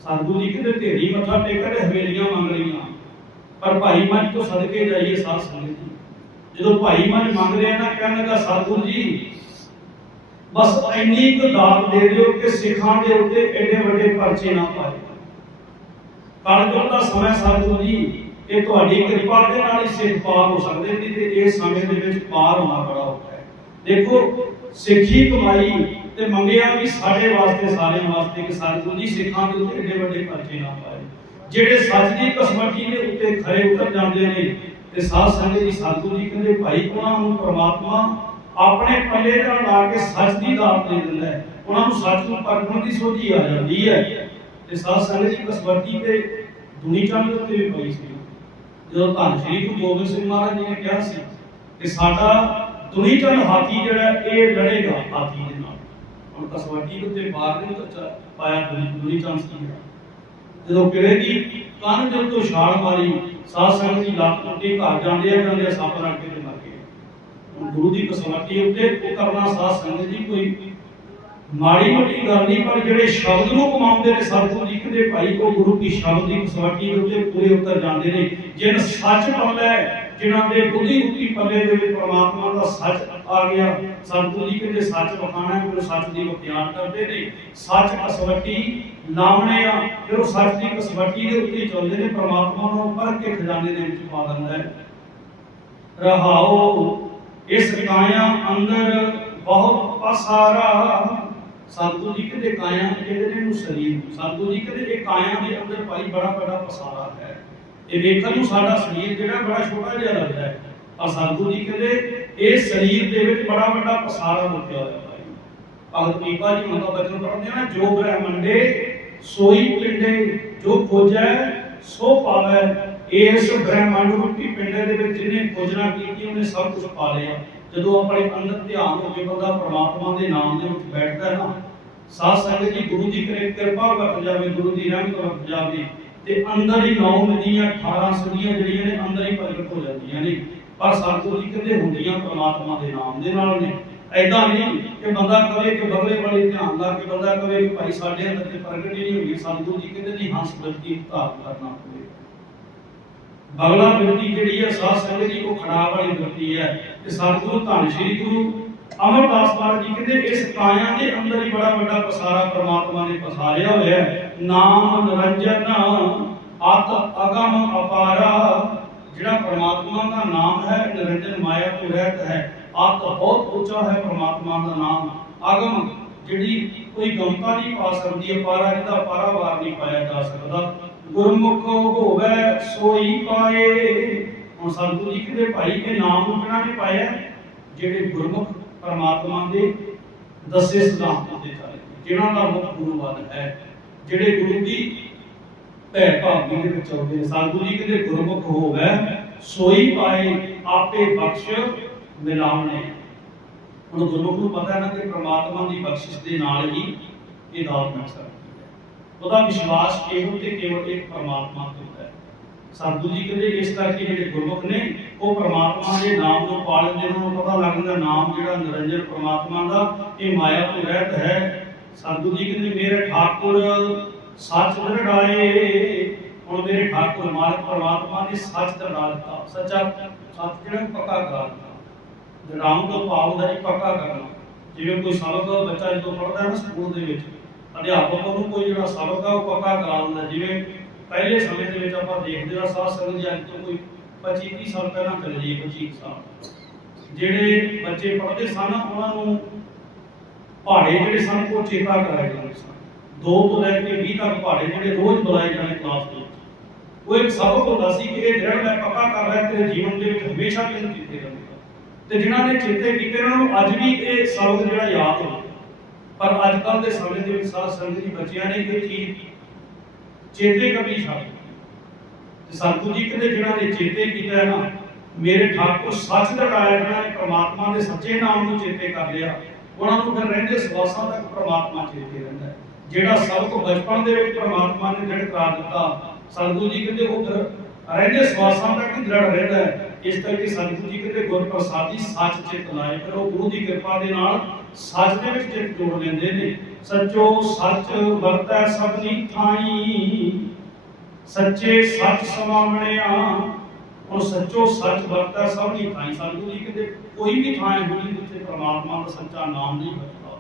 ਸਤਿਗੁਰੂ ਜੀ ਕਹਿੰਦੇ ਢੇਰੀ ਮੱਥਾ ਟੇਕਣ ਤੇ ਹਵੇਲੀਆਂ ਮੰਗ ਲਈਆਂ। ਪਰ ਭਾਈ ਮਨ ਤੋਂ ਸਦਕੇ ਜਾਈਏ ਸਾਧ ਸੰਗਤ ਜੀ। ਜਦੋਂ ਭਾਈ ਮਨ ਮੰਗਦੇ ਆ ਨਾ, ਕਹਿਣ ਲੱਗਾ ਸਤਿਗੁਰੂ ਜੀ, ਬਸ ਇੰਨੀ ਕੁ ਦਾਤ ਦੇ ਦਿਓ ਕਿ ਸਿੱਖਾਂ ਦੇ ਉੱਤੇ ਐਡੇ ਵੱਡੇ ਪਰਚੇ ਨਾ ਪਾਏ ਕਲਯੁਗ ਦਾ ਸਮਾਂ ਸਤਿਗੁਰੂ ਜੀ ਇਹ ਤੁਹਾਡੀ ਕਿਰਪਾ ਦੇ ਨਾਲ ਹੀ ਸਿੱਖ ਪਾਰ ਹੋ ਸਕਦੇ ਨੇ, ਤੇ ਇਸ ਸਮੇਂ ਦੇ ਵਿੱਚ ਪਾਰ ਹੋਣਾ ਬੜਾ ਔਖਾ ਹੈ। ਦੇਖੋ, ਸਿੱਖੀ ਕਮਾਈ ਤੇ ਮੰਗਿਆ ਵੀ ਸਾਡੇ ਵਾਸਤੇ, ਸਾਰਿਆਂ ਵਾਸਤੇ ਕਿ ਸਤਿਗੁਰੂ ਜੀ ਸਿੱਖਾਂ ਦੇ ਉੱਤੇ ਐਡੇ ਵੱਡੇ ਪਰਚੇ ਨਾ ਪਾਏ। ਜਿਹੜੇ ਸੱਚ ਦੀ ਕਸਮਟੀ ਦੇ ਉੱਤੇ ਖਰੇ ਉਤਰ ਜਾਂਦੇ ਨੇ, ਤੇ ਸਾਧ ਸੰਗਤ ਜੀ ਸਤਿਗੁਰੂ ਜੀ ਕਹਿੰਦੇ, ਭਾਈ, ਉਹਨਾਂ ਨੂੰ ਪ੍ਰਮਾਤਮਾ ਆਪਣੇ ਪੱਲੇ ਨਾਲ ਲਾ ਕੇ ਸੱਚ ਦੀ ਦਾਤ ਦੇ ਦਿੰਦਾ ਹੈ। ਉਹਨਾਂ ਨੂੰ ਸੱਚ ਨੂੰ ਪਰਖਣ ਦੀ ਸੋਝੀ ਆ ਜਾਂਦੀ ਹੈ। ਤੇ ਸਾਧ ਸੰਗਤ ਜੀ ਕਸਵਰਤੀ ਤੇ ਦੁਨੀ ਚੰਦ ਉੱਤੇ ਵੀ ਪਈ ਸੀ। ਜਦੋਂ ਧੰਨ ਸ਼੍ਰੀ ਗੁਰੂ ਗੋਬਿੰਦ ਸਿੰਘ ਮਹਾਰਾਜ ਜੀ ਨੇ ਕਿਹਾ ਸੀ ਕਿ ਸਾਡਾ ਦੁਨੀ ਚੰਦ ਹਾਥੀ ਜਿਹੜਾ, ਇਹ ਲੜੇਗਾ ਹਾਥੀ। ਹੁਣ ਕਸਵਰਤੀ ਦੇ ਉੱਤੇ ਬਾਹਰ ਦੇ ਵਿੱਚ ਪਾਇਆ ਦੁਨੀ ਦੁਨੀ ਚੰਦ ਜਦੋਂ ਕਿਲੇ ਦੀ ਕੰਨ ਦੇ ਉੱਤੋਂ ਛਾਲ ਮਾਰੀ ਸਾਧ ਸੰਗਤ ਦੀ ਲੱਤ ਟੁੱਟੀ, ਘਰ ਜਾਂਦੇ ਆ, ਜਾਂਦੇ ਸੱਪ ਰੜ ਕੇ ਮਰ ਗਏ। ਹੁਣ ਗੁਰੂ ਦੀ ਕਸਵੱਟੀ ਉੱਤੇ ਉਹ ਕਰਨਾ ਸਾਧ ਸੰਗਤ ਜੀ ਕੋਈ ਮਾੜੀ ਮੋਟੀ ਗੱਲ ਨਹੀਂ, ਪਰ ਜਿਹੜੇ ਸ਼ਬਦ ਨੂੰ ਕਮਾਉਂਦੇ ਨੇ ਸਤਿਗੁਰੂ ਜੀ ਕਹਿੰਦੇ ਭਾਈ ਉਹ ਗੁਰੂ ਕੀ ਸ਼ਬਦ ਦੀ ਕਸਵੱਟੀ ਉੱਤੇ ਪੂਰੇ ਉਤਰ ਜਾਂਦੇ ਨੇ। ਜਿਨ ਸੱਚ ਪੱਲੇ ਜਿਨ੍ਹਾਂ ਦੇ ਬੁੱਧੀ ਰੂਪੀ ਪੱਲੇ ਦੇ ਵਿੱਚ ਪ੍ਰਮਾਤਮਾ ਦਾ ਸੱਚ ਆ ਗਿਆ। ਸਤਿਗੁਰੂ ਜੀ ਕਹਿੰਦੇ ਸੱਚ ਵਖਾਣਾ ਫਿਰ ਸੱਚ ਦੀ ਵਿਖਿਆਨ ਕਰਦੇ ਨੇ। ਸੱਚ ਕਸਵੱਟੀ ਲਾਉਣੇ ਆ। ਫਿਰ ਉਹ ਸੱਚ ਦੀ ਕਸਵੱਟੀ ਦੇ ਉੱਤੇ ਚੱਲਦੇ ਨੇ, ਪ੍ਰਮਾਤਮਾ ਨੂੰ ਪਰਖ ਕੇ ਖਜ਼ਾਨੇ ਦੇ ਵਿੱਚ ਪਾ ਦਿੰਦਾ ਹੈ। ਰਹਾਓ, ਇਸ ਕਾਇਆ ਅੰਦਰ ਬਹੁਤ ਪਸਾਰਾ ਸਤਿਗੁਰੂ ਜੀ ਕਹਿੰਦੇ ਕਾਇਆ ਜਿਹੜੇ ਨੇ ਨੂੰ ਸਰੀਰ ਸਤਿਗੁਰੂ ਜੀ ਕਹਿੰਦੇ ਇਹ ਕਾਇਆ ਦੇ ਅੰਦਰ ਭਾਈ ਬੜਾ ਬੜਾ ਪਸਾਰਾ ਹੈ। ਇਹ ਵੇਖਣ ਨੂੰ ਸਾਡਾ ਸਰੀਰ ਜਿਹੜਾ ਬੜਾ ਛੋਟਾ ਜਿਹਾ ਲੱਗਦਾ ਹੈ। ਪਰ ਸਤਿਗੁਰੂ ਜੀ ਕਹਿੰਦੇ, ਇਹ ਸਰੀਰ ਦੇ ਵਿੱਚ ਬੜਾ ਵੱਡਾ ਪਸਾਰਾ ਮੁੱਕਿਆ ਹੋਇਆ ਭਾਈ ਭਗਤ ਪੀਪਾ ਜੀ ਮੰਗਾ ਬਚਨ ਪੜ੍ਹਦੇ ਆ ਨਾ, ਜੋ ਬ੍ਰਹਮੰਡੇ, ਸੋਈ ਪਿੰਡੇ, ਜੋ ਖੋਜੈ, ਸੋ ਪਾਵੈ। ਇਸ ਬ੍ਰਹਮੰਡ ਰੂਪੀ ਪਿੰਡੇ ਦੇ ਵਿੱਚ ਜਿਹਨੇ ਖੋਜਣਾ ਕੀਤੀ, ਉਹਨੇ ਸਭ ਕੁਝ ਪਾ ਲਿਆ। ਜਦੋਂ ਆਪਣੇ ਅੰਦਰ ਧਿਆਨ ਹੋ ਕੇ ਬੰਦਾ ਪ੍ਰਮਾਤਮਾ ਦੇ ਨਾਮ ਦੇ ਵਿੱਚ ਬੈਠਦਾ ਹੈ ਨਾ। ਸਾਧ ਸੰਗਤ ਜੀ, ਗੁਰੂ ਦੀ ਕਿਰ- ਕਿਰਪਾ ਵਰਤ ਜਾਵੇ, ਗੁਰੂ ਦੀ ਰਹਿਮਤ ਵਰਤ ਜਾਵੇ। ਤੇ ਅੰਦਰ ਹੀ ਨੌ ਨਦੀਆਂ 18 ਸਦੀਆਂ ਜਿਹੜੀਆਂ ਨੇ, ਅੰਦਰ ਹੀ ਪ੍ਰਗਟ ਹੋ ਜਾਂਦੀਆਂ ਨੇ। ਪਰ ਸਤਿਗੁਰੂ ਜੀ ਕਹਿੰਦੇ ਹੁੰਦੀਆਂ ਪ੍ਰਮਾਤਮਾ ਦੇ ਨਾਮ ਦੇ ਨਾਲ ਨੇ। ਐਦਾਂ ਨਹੀਂ ਕਿ ਬੰਦਾ ਕਵੇ ਕਿ ਬਗਲੇ ਵਾਲੇ ਧਿਆਨ ਲਾ ਕੇ ਬੰਦਾ ਕਵੇ ਕਿ ਭਾਈ ਸਾਡੇ ਅੰਦਰ ਤੇ ਪ੍ਰਗਟ ਹੀ ਨਹੀਂ ਹੋਈ ਸਤਿਗੁਰੂ ਜੀ ਕਹਿੰਦੇ ਨਹੀਂ ਹੰਸ ਬਲਕੀ ਧਾਰਨ ਕਰਨਾ ਪਵੇ। ਬਗਲਾ ਬਿਰਤੀ ਜਿਹੜੀ ਹੈ ਸਾਧ ਸੰਗਤ ਜੀ ਉਹ ਖੜਾ ਵਾਲੀ ਬਿਰਤੀ ਹੈ ਤੇ ਸਤਿਗੁਰੂ ਧੰਨ ਸ਼੍ਰੀ ਗੁਰੂ ਅਮਰਦਾਸ ਮਹਾਰਾਜ ਜੀ ਕਹਿੰਦੇ ਇਸ ਕਾਇਆ ਦੇ ਅੰਦਰ ਹੀ ਬੜਾ ਵੱਡਾ ਪਸਾਰਾ ਪ੍ਰਮਾਤਮਾ ਨੇ ਪਸਾਰਿਆ ਹੋਇਆ ਹੈ। ਨਾਮ ਨਿਰੰਜਨ ਅਤ ਅਗਮ ਅਪਾਰਾ, ਜਿਹੜਾ ਪ੍ਰਮਾਤਮਾ ਦਾ ਨਾਮ ਹੈ, ਨਿਰੰਜਨ ਮਾਇਆ ਤੋਂ ਰਹਿਤ ਹੈ। ਅਤ ਬਹੁਤ ਉੱਚਾ ਹੈ ਪ੍ਰਮਾਤਮਾ ਦਾ ਨਾਮ। ਅਗਮ, ਜਿਹੜੀ ਕੋਈ ਗਮਤਾ ਨਹੀਂ ਪਾ ਸਕਦੀ, ਅਪਾਰਾ ਜਿਹਦਾ ਪਾਰਾਵਾਰ ਨਹੀਂ ਪਾਇਆ ਜਾ ਸਕਦਾ। ਗੁਰਮੁਖ ਹੋਵੇ, ਸੋਈ ਪਾਏ। ਹੁਣ ਸਤਿਗੁਰੂ ਜੀ ਕਹਿੰਦੇ, ਭਾਈ, ਇਹ ਨਾਮ ਨੂੰ ਕਿਹਨਾਂ ਨੇ ਪਾਇਆ ਜਿਹੜੇ ਗੁਰਮੁਖ ਪ੍ਰਮਾਤਮਾ ਦੇ ਦਸੇ ਸਿਧਾਂਤ ਤੇ ਚੱਲੇ ਜਿਨ੍ਹਾਂ ਦਾ ਮੁੱਖ ਗੁਰੂਵਾਦ ਹੈ। ਜਿਹੜੇ ਗੁਰੂ ਦੀ ਭੈ ਭਾਵੀ ਦੇ ਵਿੱਚ ਆਉਂਦੇ ਨੇ ਜੀ ਕਹਿੰਦੇ ਗੁਰਮੁਖ ਹੋਵੇ ਸੋਈ ਪਾਏ, ਆਪੇ ਬਖਸ਼, ਮਿਲਾਉਣੇ। ਹੁਣ ਗੁਰਮੁਖ ਨੂੰ ਪਤਾ ਹੈ ਨਾ ਕਿ ਪ੍ਰਮਾਤਮਾ ਦੀ ਬਖਸ਼ਿਸ਼ ਦੇ ਨਾਲ ਹੀ ਇਹ ਦਾਤ ਮਿਲ ਸਕਦੀ ਹੈ। ਉਹਦਾ ਵਿਸ਼ਵਾਸ ਕੇਵਲ ਤੇ ਕੇਵਲ ਇੱਕ ਪਰਮਾਤਮਾ ਤੇ ਹੁੰਦਾ ਹੈ। ਸਤਿਗੁਰੂ ਜੀ ਕਹਿੰਦੇ ਇਸ ਕਰਕੇ ਜਿਹੜੇ ਗੁਰਮੁਖ ਨੇ, ਉਹ ਪਰਮਾਤਮਾ ਦੇ ਨਾਮ ਨੂੰ ਪਾਲਣ ਦੇ ਨੂੰ ਪਤਾ ਲੱਗਦਾ ਨਾਮ ਜਿਹੜਾ ਨਿਰੰਜਨ ਪਰਮਾਤਮਾ ਦਾ, ਇਹ ਮਾਇਆ ਤੋਂ ਰਹਿਤ ਹੈ ਸਤਿਗੁਰੂ ਜੀ ਕਹਿੰਦੇ ਮੇਰੇ ਠਾਕੁਰ ਸੱਚ ਦਰੜਾਏ ਹੁਣ ਮੇਰੇ ਠਾਕੁਰ ਮਾਲਕ ਪਰਮਾਤਮਾ ਨੇ ਸੱਚ ਦਰੜਾ ਦਿੱਤਾ। ਸੱਚਾ ਸੱਚ ਜਿਹੜਾ ਪੱਕਾ ਕਰ ਦਰਾਉਂ ਤੋਂ ਭਾਵ ਦਾ ਜੀ ਪੱਕਾ ਕਰਨਾ। ਜਿਵੇਂ ਕੋਈ ਸਬਕ ਬੱਚਾ ਜਦੋਂ ਪੜ੍ਹਦਾ ਹੈ ਨਾ ਸਕੂਲ ਦੇ ਵਿੱਚ, ਅਧਿਆਪਕ ਉਹਨੂੰ ਕੋਈ ਜਿਹੜਾ ਸਬਕ ਆ ਉਹ ਪੱਕਾ ਕਰਾ ਦਿੰਦਾ। ਜਿਵੇਂ ਪਹਿਲੇ ਸਮੇਂ ਦੇ ਵਿੱਚ ਆਪਾਂ ਦੇਖਦੇ ਹਾਂ, ਸਾਧ ਸੰਗਤ ਜੀ ਅੱਜ ਤੋਂ ਕੋਈ 25 ਸਾਲ ਪਹਿਲਾਂ ਚਲੇ ਜੀ 25 ਸਾਲ। ਜਿਹੜੇ ਬੱਚੇ ਪੜ੍ਹਦੇ ਸਨ, ਉਹਨਾਂ ਨੂੰ ਪਹਾੜੇ ਜਿਹੜੇ ਸਨ, ਉਹ ਚੇਤਾ ਕਰਾਏ ਜਾਂਦੇ ਸਨ। ਦੋ ਤੋਂ ਲੈ ਕੇ 20 ਤੱਕ ਪਹਾੜੇ ਜਿਹੜੇ ਰੋਜ਼ ਬੁਲਾਏ ਜਾਣੇ ਕਲਾਸ ਦੇ ਉਹ ਇੱਕ ਸਬਕ ਹੁੰਦਾ ਸੀ ਕਿ ਇਹ ਦ੍ਰਿੜ ਮੈਂ ਪੱਕਾ ਕਰ ਰਿਹਾ ਤੇਰੇ ਜੀਵਨ ਦੇ ਵਿੱਚ ਹਮੇਸ਼ਾ ਤੈਨੂੰ ਚੇਤੇ ਰਹੇਗਾ ਤੇ ਜਿਨ੍ਹਾਂ ਨੇ ਚੇਤੇ ਕੀਤੇ ਉਹਨਾਂ ਨੂੰ ਅੱਜ ਵੀ ਇਹ ਸਬਕ ਜਿਹੜਾ ਯਾਦ ਹੋ ਪਰ ਅੱਜ ਕੱਲ ਦੇ ਸਮੇਂ ਦੇ ਵਿੱਚ ਸਾਧ ਸੰਗਤ ਜੀ ਬੱਚਿਆਂ ਨੇ ਇਹ ਚੀਜ਼ ਚੇਤੇ ਕਦੀ ਛੱਡ ਤੇ ਸਤਿਗੁਰੂ ਜੀ ਕਹਿੰਦੇ ਜਿਨ੍ਹਾਂ ਨੇ ਚੇਤੇ ਕੀਤਾ ਨਾ, ਮੇਰੇ ਠਾਕੁਰ ਸੱਚ ਦੜਾਇਆ ਜਿਹਨਾਂ ਨੇ ਪ੍ਰਮਾਤਮਾ ਦੇ ਸੱਚੇ ਨਾਮ ਨੂੰ ਚੇਤੇ ਕਰ ਲਿਆ। ਉਹਨਾਂ ਨੂੰ ਫਿਰ ਰਹਿੰਦੇ ਸਵਾਸਾਂ ਤੱਕ ਪ੍ਰਮਾਤਮਾ ਚੇਤੇ ਰਹਿੰਦਾ ਜਿਹੜਾ ਸਭ ਤੋਂ ਬਚਪਨ ਦੇ ਵਿੱਚ ਪ੍ਰਮਾਤਮਾ ਨੇ ਦ੍ਰਿੜ ਕਰਾ ਦਿੱਤਾ ਸਤਿਗੁਰੂ ਜੀ ਕਹਿੰਦੇ ਉਹ ਫਿਰ ਰਹਿੰਦੇ ਸਵਾਸਾਂ ਤੱਕ ਦ੍ਰਿੜ ਰਹਿੰਦਾ ਹੈ। ਇਸ ਕਰਕੇ ਸਤਿਗੁਰੂ ਜੀ ਕਹਿੰਦੇ ਗੁਰ ਪ੍ਰਸਾਦੀ ਸੱਚ ਚਿਤ ਲਾਏ ਫਿਰ ਉਹ ਗੁਰੂ ਦੀ ਕਿਰਪਾ ਦੇ ਨਾਲ ਸੱਚ ਦੇ ਵਿੱਚ ਚਿਤ ਜੋੜ ਲੈਂਦੇ ਨੇ। ਸੱਚੋ ਸੱਚ ਵਰਤੈ ਸਭਨੀ ਥਾਈ। ਸੱਚੇ ਸੱਚ ਸਮਾਵਣਿਆ। ਉਹ ਸੱਚੋ ਸੱਚ ਵਰਤੈ ਸਭਨੀ ਥਾਈ। ਸਤਿਗੁਰੂ ਜੀ ਕਹਿੰਦੇ ਕੋਈ ਵੀ ਥਾਂ ਹੋਣੀ ਜਿੱਥੇ ਪ੍ਰਮਾਤਮਾ ਦਾ ਸੱਚਾ ਨਾਮ ਨਹੀਂ ਵਰਤਦਾ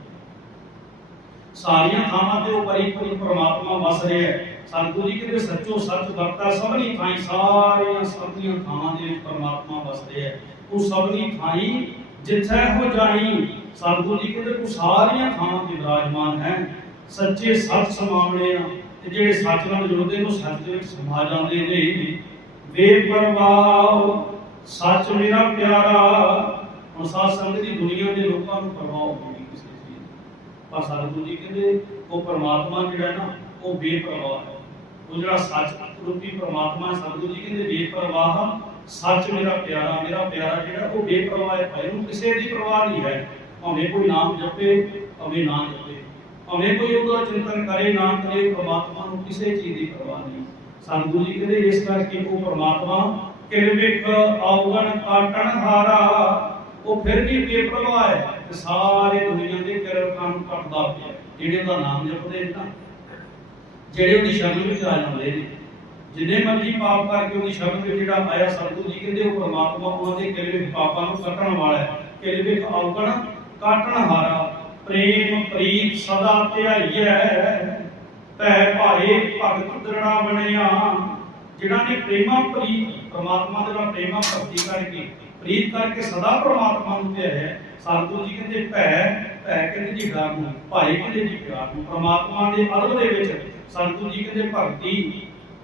ਸਾਰੀਆਂ ਥਾਵਾਂ ਤੇ ਉਹ ਪਰਿਪੂਰਨ ਪ੍ਰਮਾਤਮਾ ਵਸ ਰਿਹਾ ਹੈ। ਸਤਿਗੁਰੂ ਜੀ ਕਹਿੰਦੇ ਸੱਚੋ ਸੱਚ ਵਰਤਾ ਸਭਨੀ ਥਾਈ ਸਾਰੀਆਂ ਸਭਨੀਆਂ ਥਾਵਾਂ ਦੇ ਵਿੱਚ ਪ੍ਰਮਾਤਮਾ ਵਸ ਰਿਹਾ ਹੈ। ਉਹ ਸਭਨੀ ਥਾਈ ਜਿੱਥੇ ਹੋ ਜਾਈ ਸਤਿਗੁਰੂ ਜੀ ਕਹਿੰਦੇ ਤੂੰ ਸਾਰੀਆਂ ਥਾਵਾਂ ਤੇ ਵਿਰਾਜਮਾਨ ਹੈ। ਸੱਚੇ ਸੱਚ ਸਮਾਵਣੇ ਆ ਤੇ ਜਿਹੜੇ ਸੱਚ ਨਾਲ ਜੁੜਦੇ ਨੇ, ਉਹ ਸੱਚ ਦੇ ਵਿੱਚ ਸਮਾ ਜਾਂਦੇ ਨੇ। ਬੇਪਰਵਾਹ ਸੱਚ ਮੇਰਾ ਪਿਆਰਾ ਹੁਣ ਸਾਧ ਸੰਗਤ ਦੀ ਦੁਨੀਆ ਦੇ ਲੋਕਾਂ ਨੂੰ ਪਰਵਾਹ ਹੋਈ ਕਿਸੇ ਚੀਜ਼ ਦੀ। ਪਰ ਸਤਿਗੁਰੂ ਜੀ ਕਹਿੰਦੇ ਉਹ ਪਰਮਾਤਮਾ ਜਿਹੜਾ ਹੈ ਨਾ ਉਹ ਬੇਪਰਵਾਹ ਹੈ। ਉਹ ਜਿਹੜਾ ਸੱਚ ਰੂਪੀ ਪਰਮਾਤਮਾ ਹੈ, ਸਤਿਗੁਰੂ ਜੀ ਕਹਿੰਦੇ ਬੇਪਰਵਾਹ ਸੱਚ ਮੇਰਾ ਪਿਆਰਾ ਮੇਰਾ ਪਿਆਰਾ ਜਿਹੜਾ ਉਹ ਬੇਪਰਵਾਹ ਹੈ। ਭਾਈ ਨੂੰ ਕਿਸੇ ਦੀ ਪਰਵਾਹ ਨਹੀਂ ਹੈ। ਭਾਵੇਂ ਕੋਈ ਨਾਮ ਜਪੇ ਭਾਵੇਂ ਨਾ ਜਪੇ। ਭਾਵੇਂ ਕੋਈ ਉਹਦਾ ਚਿੰਤਨ ਕਰੇ ਨਾ ਕਰੇ ਪਰਮਾਤਮਾ ਨੂੰ ਕਿਸੇ ਚੀਜ਼ ਦੀ ਪਰਵਾਹ ਨਹੀਂ। ਸਤਿਗੁਰੂ ਜੀ ਕਹਿੰਦੇ ਇਸ ਕਰਕੇ ਉਹ ਪਰਮਾਤਮਾ ਕਿਰਵਿਕ ਆਉਗਣ ਕਾਟਣ ਹਾਰਾ ਉਹ ਫਿਰ ਵੀ ਬੇਪਰਵਾਹ ਹੈ ਤੇ ਸਾਰੇ ਦੁਨੀਆ ਦੇ ਕਿਰਵਕਾਂ ਨੂੰ ਕੱਟਦਾ ਪਿਆ। ਜਿਹੜੇ ਉਹਦਾ ਨਾਮ ਜਪਦੇ ਨੇ ਨਾ, ਜਿਹੜੇ ਉਹਦੀ ਸ਼ਰਨ ਵਿੱਚ ਆ ਜਾਂਦੇ ਨੇ, ਜਿੰਨੇ ਮਰਜ਼ੀ ਪਾਪ ਕਰਕੇ ਉਹਦੀ ਸ਼ਰਨ ਵਿੱਚ ਜਿਹੜਾ ਆਇਆ ਸਤਿਗੁਰੂ ਜੀ ਕਹਿੰਦੇ ਉਹ ਪਰਮਾਤਮਾ ਉਹਨਾਂ ਦੇ ਕਿਰਵਿਕ ਪਾਪਾਂ ਨੂੰ ਕੱਟਣ ਵਾਲਾ ਹੈ। ਕਿਰਵਿਕ ਆਉਗਣ ਕਾਟਣ ਹਾਰਾ, ਪ੍ਰੇਮ ਪ੍ਰੀਤ ਸਦਾ ਧਿਆਈਐ ਤੈ ਭਾਏ ਭਗਤ ਦਰੜਾ ਬਣਿਆ। ਜਿਨ੍ਹਾਂ ਨੇ ਪ੍ਰੇਮਾ ਪ੍ਰੀਤ, ਪਰਮਾਤਮਾ ਦੇ ਨਾਲ ਪ੍ਰੇਮਾ ਭਗਤੀ ਕਰਕੇ ਪ੍ਰੀਤ ਕਰਕੇ ਸਦਾ ਪਰਮਾਤਮਾ ਨੂੰ ਧਿਆਇਆ ਸਤਿਗੁਰੂ ਜੀ ਕਹਿੰਦੇ, ਭੈ ਭੈ ਕਹਿੰਦੇ ਜੀ ਡਰ ਨੂੰ, ਭਾਈ ਕਹਿੰਦੇ ਜੀ ਪਿਆਰ ਨੂੰ, ਪਰਮਾਤਮਾ ਦੇ ਅਰਥ ਦੇ ਵਿੱਚ ਸਤਿਗੁਰੂ ਜੀ ਕਹਿੰਦੇ, ਭਗਤੀ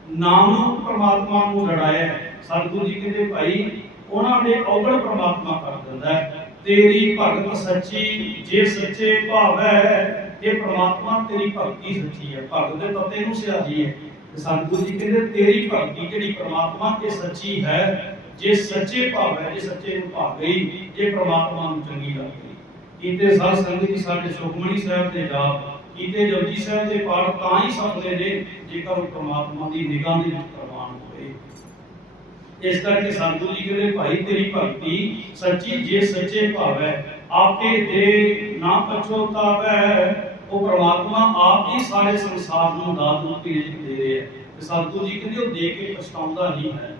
ਨਾਮ ਨੂੰ ਪਰਮਾਤਮਾ ਨੂੰ ਲੜਾਇਆ ਸਤਿਗੁਰੂ ਜੀ ਕਹਿੰਦੇ, ਭਾਈ, ਉਹਨਾਂ ਦੇ ਔਗਣ ਪਰਮਾਤਮਾ ਕਰ ਦਿੰਦਾ ਹੈ। ਤੇਰੀ ਭਗਤ ਸੱਚੀ, ਜੇ ਸੱਚੇ ਭਾਵੈ ਇਹ ਪ੍ਰਮਾਤਮਾ ਤੇਰੀ ਭਗਤੀ ਸੱਚੀ ਹੈ, ਭਗਤ ਦੇ ਤੱਤੇ ਨੂੰ ਸਿਆਜੀ ਹੈ। ਤੇ ਜੀ ਕਹਿੰਦੇ, ਤੇਰੀ ਭਗਤੀ ਜਿਹੜੀ ਪ੍ਰਮਾਤਮਾ ਤੇ ਸੱਚੀ ਹੈ ਜੇ ਸੱਚੇ ਭਾਵ ਹੈ, ਜੇ ਸੱਚੇ ਨੂੰ ਭਾਵ ਗਈ ਜੇ ਪ੍ਰਮਾਤਮਾ ਨੂੰ ਚੰਗੀ ਲੱਗ ਗਈ। ਕੀਤੇ ਸਾਧ ਸੰਗਤ ਜੀ ਸਾਡੇ ਸੁਖਮਣੀ ਸਾਹਿਬ ਦੇ ਜਾਪ ਕੀਤੇ ਜਪਜੀ ਸਾਹਿਬ ਦੇ ਪਾਠ ਤਾਂ ਹੀ ਸਫਲੇ ਨੇ ਜੇਕਰ ਉਹ ਪ੍ਰਮਾਤਮਾ ਦੀ ਨਿਗਾਹ ਦੇ ਵਿੱਚ ਪ੍ਰਵਾਨ ਹੋਏ। ਇਸ ਕਰਕੇ ਸਤਿਗੁਰੂ ਜੀ ਕਹਿੰਦੇ, ਭਾਈ, ਤੇਰੀ ਭਗਤੀ ਸੱਚੀ ਜੇ ਸੱਚੇ ਭਾਵ ਹੈ, ਆਪੇ ਦੇ ਨਾ ਪਛੋਤਾਵੈ ਉਹ ਪ੍ਰਮਾਤਮਾ ਆਪ ਹੀ ਸਾਰੇ ਸੰਸਾਰ ਨੂੰ ਦਾਤ ਨੂੰ ਭੇਜ ਦੇ ਰਿਹਾ ਤੇ ਸਤਿਗੁਰੂ ਜੀ ਕਹਿੰਦੇ, ਉਹ ਦੇ ਕੇ ਪਛਤਾਉਂਦਾ ਨਹੀਂ ਹੈ।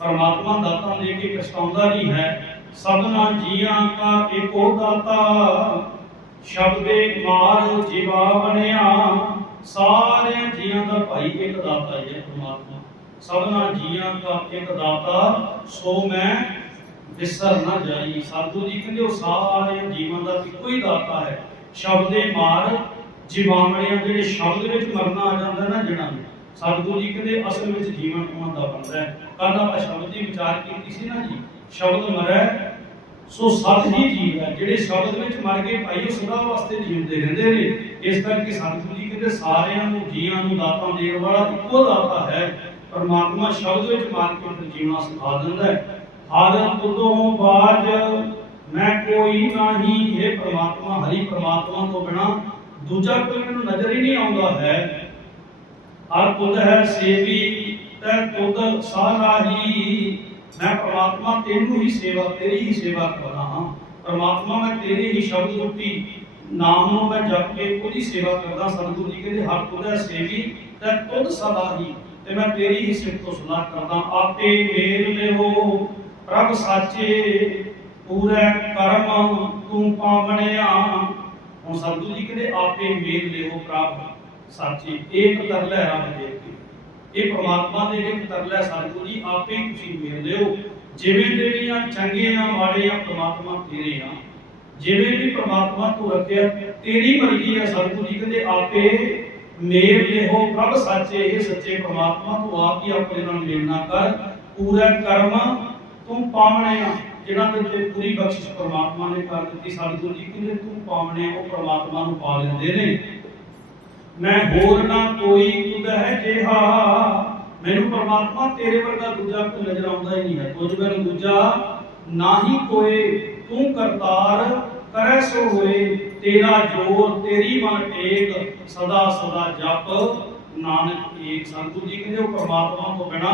ਪਰਮਾਤਮਾ ਦਾਤਾਂ ਦੇ ਕੇ ਪਛਤਾਉਂਦਾ ਨਹੀਂ ਹੈ। ਸਭਨਾ ਜੀਆਂ ਕਾ ਏਕੋ ਦਾਤਾ, ਸ਼ਬਦੇ ਮਾਰ ਜੀਵਾ ਬਣਿਆ। ਸਾਰੇ ਜੀਆਂ ਦਾ ਭਾਈ ਇੱਕ ਦਾਤਾ ਹੀ ਹੈ ਪਰਮਾਤਮਾ। ਸਭਨਾ ਜੀਆਂ ਦਾ ਇੱਕ ਦਾਤਾ, ਸੋ ਮੈਂ ਵਿਸਰ ਨਾ ਜਾਈ। ਸਾਧੂ ਜੀ ਕਹਿੰਦੇ ਉਹ ਸਾਰੇ ਜੀਵਾਂ ਦਾ ਇੱਕੋ ਹੀ ਦਾਤਾ ਹੈ। ਸ਼ਬਦੇ ਮਾਰ ਜੀਵਾਂਵਣਿਆਂ ਜਿਹੜੇ ਸ਼ਬਦ ਵਿੱਚ ਮਰਨਾ ਆ ਜਾਂਦਾ ਨਾ ਜਿਹੜਾ ਸਤਿਗੁਰੂ ਜੀ ਕਹਿੰਦੇ ਅਸਲ ਵਿੱਚ ਜੀਵਨ ਉਹਨਾਂ ਦਾ ਬਣਦਾ ਹੈ? ਕੱਲ ਆਪਾਂ ਸ਼ਬਦ ਦੀ ਵਿਚਾਰ ਕੀਤੀ ਸੀ ਨਾ ਜੀ, ਸ਼ਬਦ ਮਰੈ, ਸੋ ਸਤ ਹੀ ਜੀਵ ਹੈ, ਜਿਹੜੇ ਸ਼ਬਦ ਵਿੱਚ ਮਰ ਗਏ ਭਾਈ ਉਹ ਸਦਾ ਵਾਸਤੇ ਜੀਉਂਦੇ ਰਹਿੰਦੇ ਨੇ। ਇਸ ਕਰਕੇ ਸਤਿਗੁਰੂ ਜੀ ਕਹਿੰਦੇ, ਸਾਰਿਆਂ ਨੂੰ, ਜੀਵਾਂ ਨੂੰ ਦਾਤਾਂ ਦੇਣ ਵਾਲਾ ਇੱਕੋ ਦਾਤਾ ਹੈ। ਪਰਮਾਤਮਾ ਸ਼ਬਦ ਵਿੱਚ ਮਾਰ ਕੇ ਫਿਰ ਜੀਵਨਾ ਸਿਖਾ ਦਿੰਦਾ ਹੈ। ਹਾਜ਼ਰ ਤੁਦੋਂ ਬਾਜ, ਮੈਂ ਕੋਈ ਨਹੀਂ ਇਹ ਪ੍ਰਮਾਤਮਾ, ਹਰੀ ਪ੍ਰਮਾਤਮਾ ਤੋਂ ਬਿਨਾ ਦੂਜਾ ਕੋਈ ਮੈਨੂੰ ਨਜ਼ਰ ਹੀ ਨਹੀਂ ਆਉਂਦਾ ਹੈ। ਹਰ ਤੁਧ ਹੈ ਸੇਵੀ ਤੈ ਤੁਧ ਸਾਰਾਹੀ ਮੈਂ ਪ੍ਰਮਾਤਮਾ ਤੈਨੂੰ ਹੀ ਸੇਵਾ, ਤੇਰੀ ਹੀ ਸੇਵਾ ਕਰਦਾ ਹਾਂ ਪ੍ਰਮਾਤਮਾ, ਮੈਂ ਤੇਰੇ ਹੀ ਸ਼ਬਦ ਰੂਪੀ ਨਾਮ ਨੂੰ ਮੈਂ ਜਪ ਕੇ ਉਹਦੀ ਸੇਵਾ ਕਰਦਾ। ਸਤਿਗੁਰੂ ਜੀ ਕਹਿੰਦੇ, ਹਰ ਤੁਧ ਸੇਵੀ, ਤੈ ਤੁਧ ਸਦਾਹੀ ਤੇ ਮੈਂ ਤੇਰੀ ਹੀ ਸਿਫਤ ਤੋਂ ਸੁਣਾ ਕਰਦਾ। ਆਪੇ ਮੇਲ ਲਿਓ ਪ੍ਰਭ ਸਾਚੇ, ਪੂਰੇ ਕਰਮ ਤੂੰ ਪਾਵਣਿਆ। ਹੁਣ ਸਤਿਗੁਰੂ ਜੀ ਕਹਿੰਦੇ, ਆਪੇ ਮੇਲ ਲਿਓ ਪ੍ਰਭ ਸਾਚੇ। ਇੱਕ ਤਰਲਾ ਰੱਬ ਦੇ। ਇਹ ਪ੍ਰਮਾਤਮਾ ਦੇ ਇੱਕ ਤਰਲਾ ਹੈ ਜੀ, ਆਪੇ ਤੁਸੀਂ ਮੇਲ ਲਿਓ ਜਿਵੇਂ ਦੇ ਚੰਗੇ ਆ ਮਾੜੇ ਆ ਪ੍ਰਮਾਤਮਾ ਤੇਰੇ ਆ। ਜਿਵੇਂ ਵੀ ਪ੍ਰਮਾਤਮਾ ਤੂੰ ਰੱਖਿਆ, ਤੇਰੀ ਮਰਜ਼ੀ ਹੈ ਸਤਿਗੁਰੂ ਜੀ ਕਹਿੰਦੇ ਆਪੇ ਮੇਲ ਲਿਓ ਪ੍ਰਭ ਸਾਚੇ ਇਹ ਸੱਚੇ ਪ੍ਰਮਾਤਮਾ, ਤੂੰ ਆਪ ਹੀ ਆਪਣੇ ਨਾਲ ਮੇਲ ਕਰ। ਪੂਰਾ ਕਰਮ ਤੂੰ ਪਾਵਣੇ ਆ। ਜਿਹੜਾ ਤੇ ਪੂਰੀ ਬਖਸ਼ਿਸ਼ ਪ੍ਰਮਾਤਮਾ ਨੇ ਕਰ ਦਿੱਤੀ ਸਤਿਗੁਰੂ ਜੀ, ਕਹਿੰਦੇ ਤੂੰ ਪਾਵਣੇ ਉਹ ਪ੍ਰਮਾਤਮਾ ਨੂੰ ਪਾ ਲੈਂਦੇ ਨੇ। ਮੈਂ ਹੋਰ ਨਾ ਕੋਈ ਤੁਧ ਹੈ ਜਿਹਾ। ਮੈਨੂੰ ਪ੍ਰਮਾਤਮਾ ਤੇਰੇ ਵਰਗਾ ਦੂਜਾ ਕੋਈ ਨਜ਼ਰ ਆਉਂਦਾ ਹੀ ਨਹੀਂ ਹੈ। ਕੁਝ ਮੈਨੂੰ ਦੂਜਾ ਨਾ ਹੀ ਕੋਏ ਤੂੰ ਕਰਤਾਰ, ਕਰੈ ਸੋ ਹੋਏ ਤੇਰਾ ਜੋਰ, ਤੇਰੀ ਮਨ ਟੇਕ, ਸਦਾ ਸਦਾ ਜਪ, ਨਾਨਕ ਏਕ। ਸੰਤੂ ਜੀ ਕਹਿੰਦੇ ਉਹ ਪਰਮਾਤਮਾ ਤੋਂ ਬਿਨਾ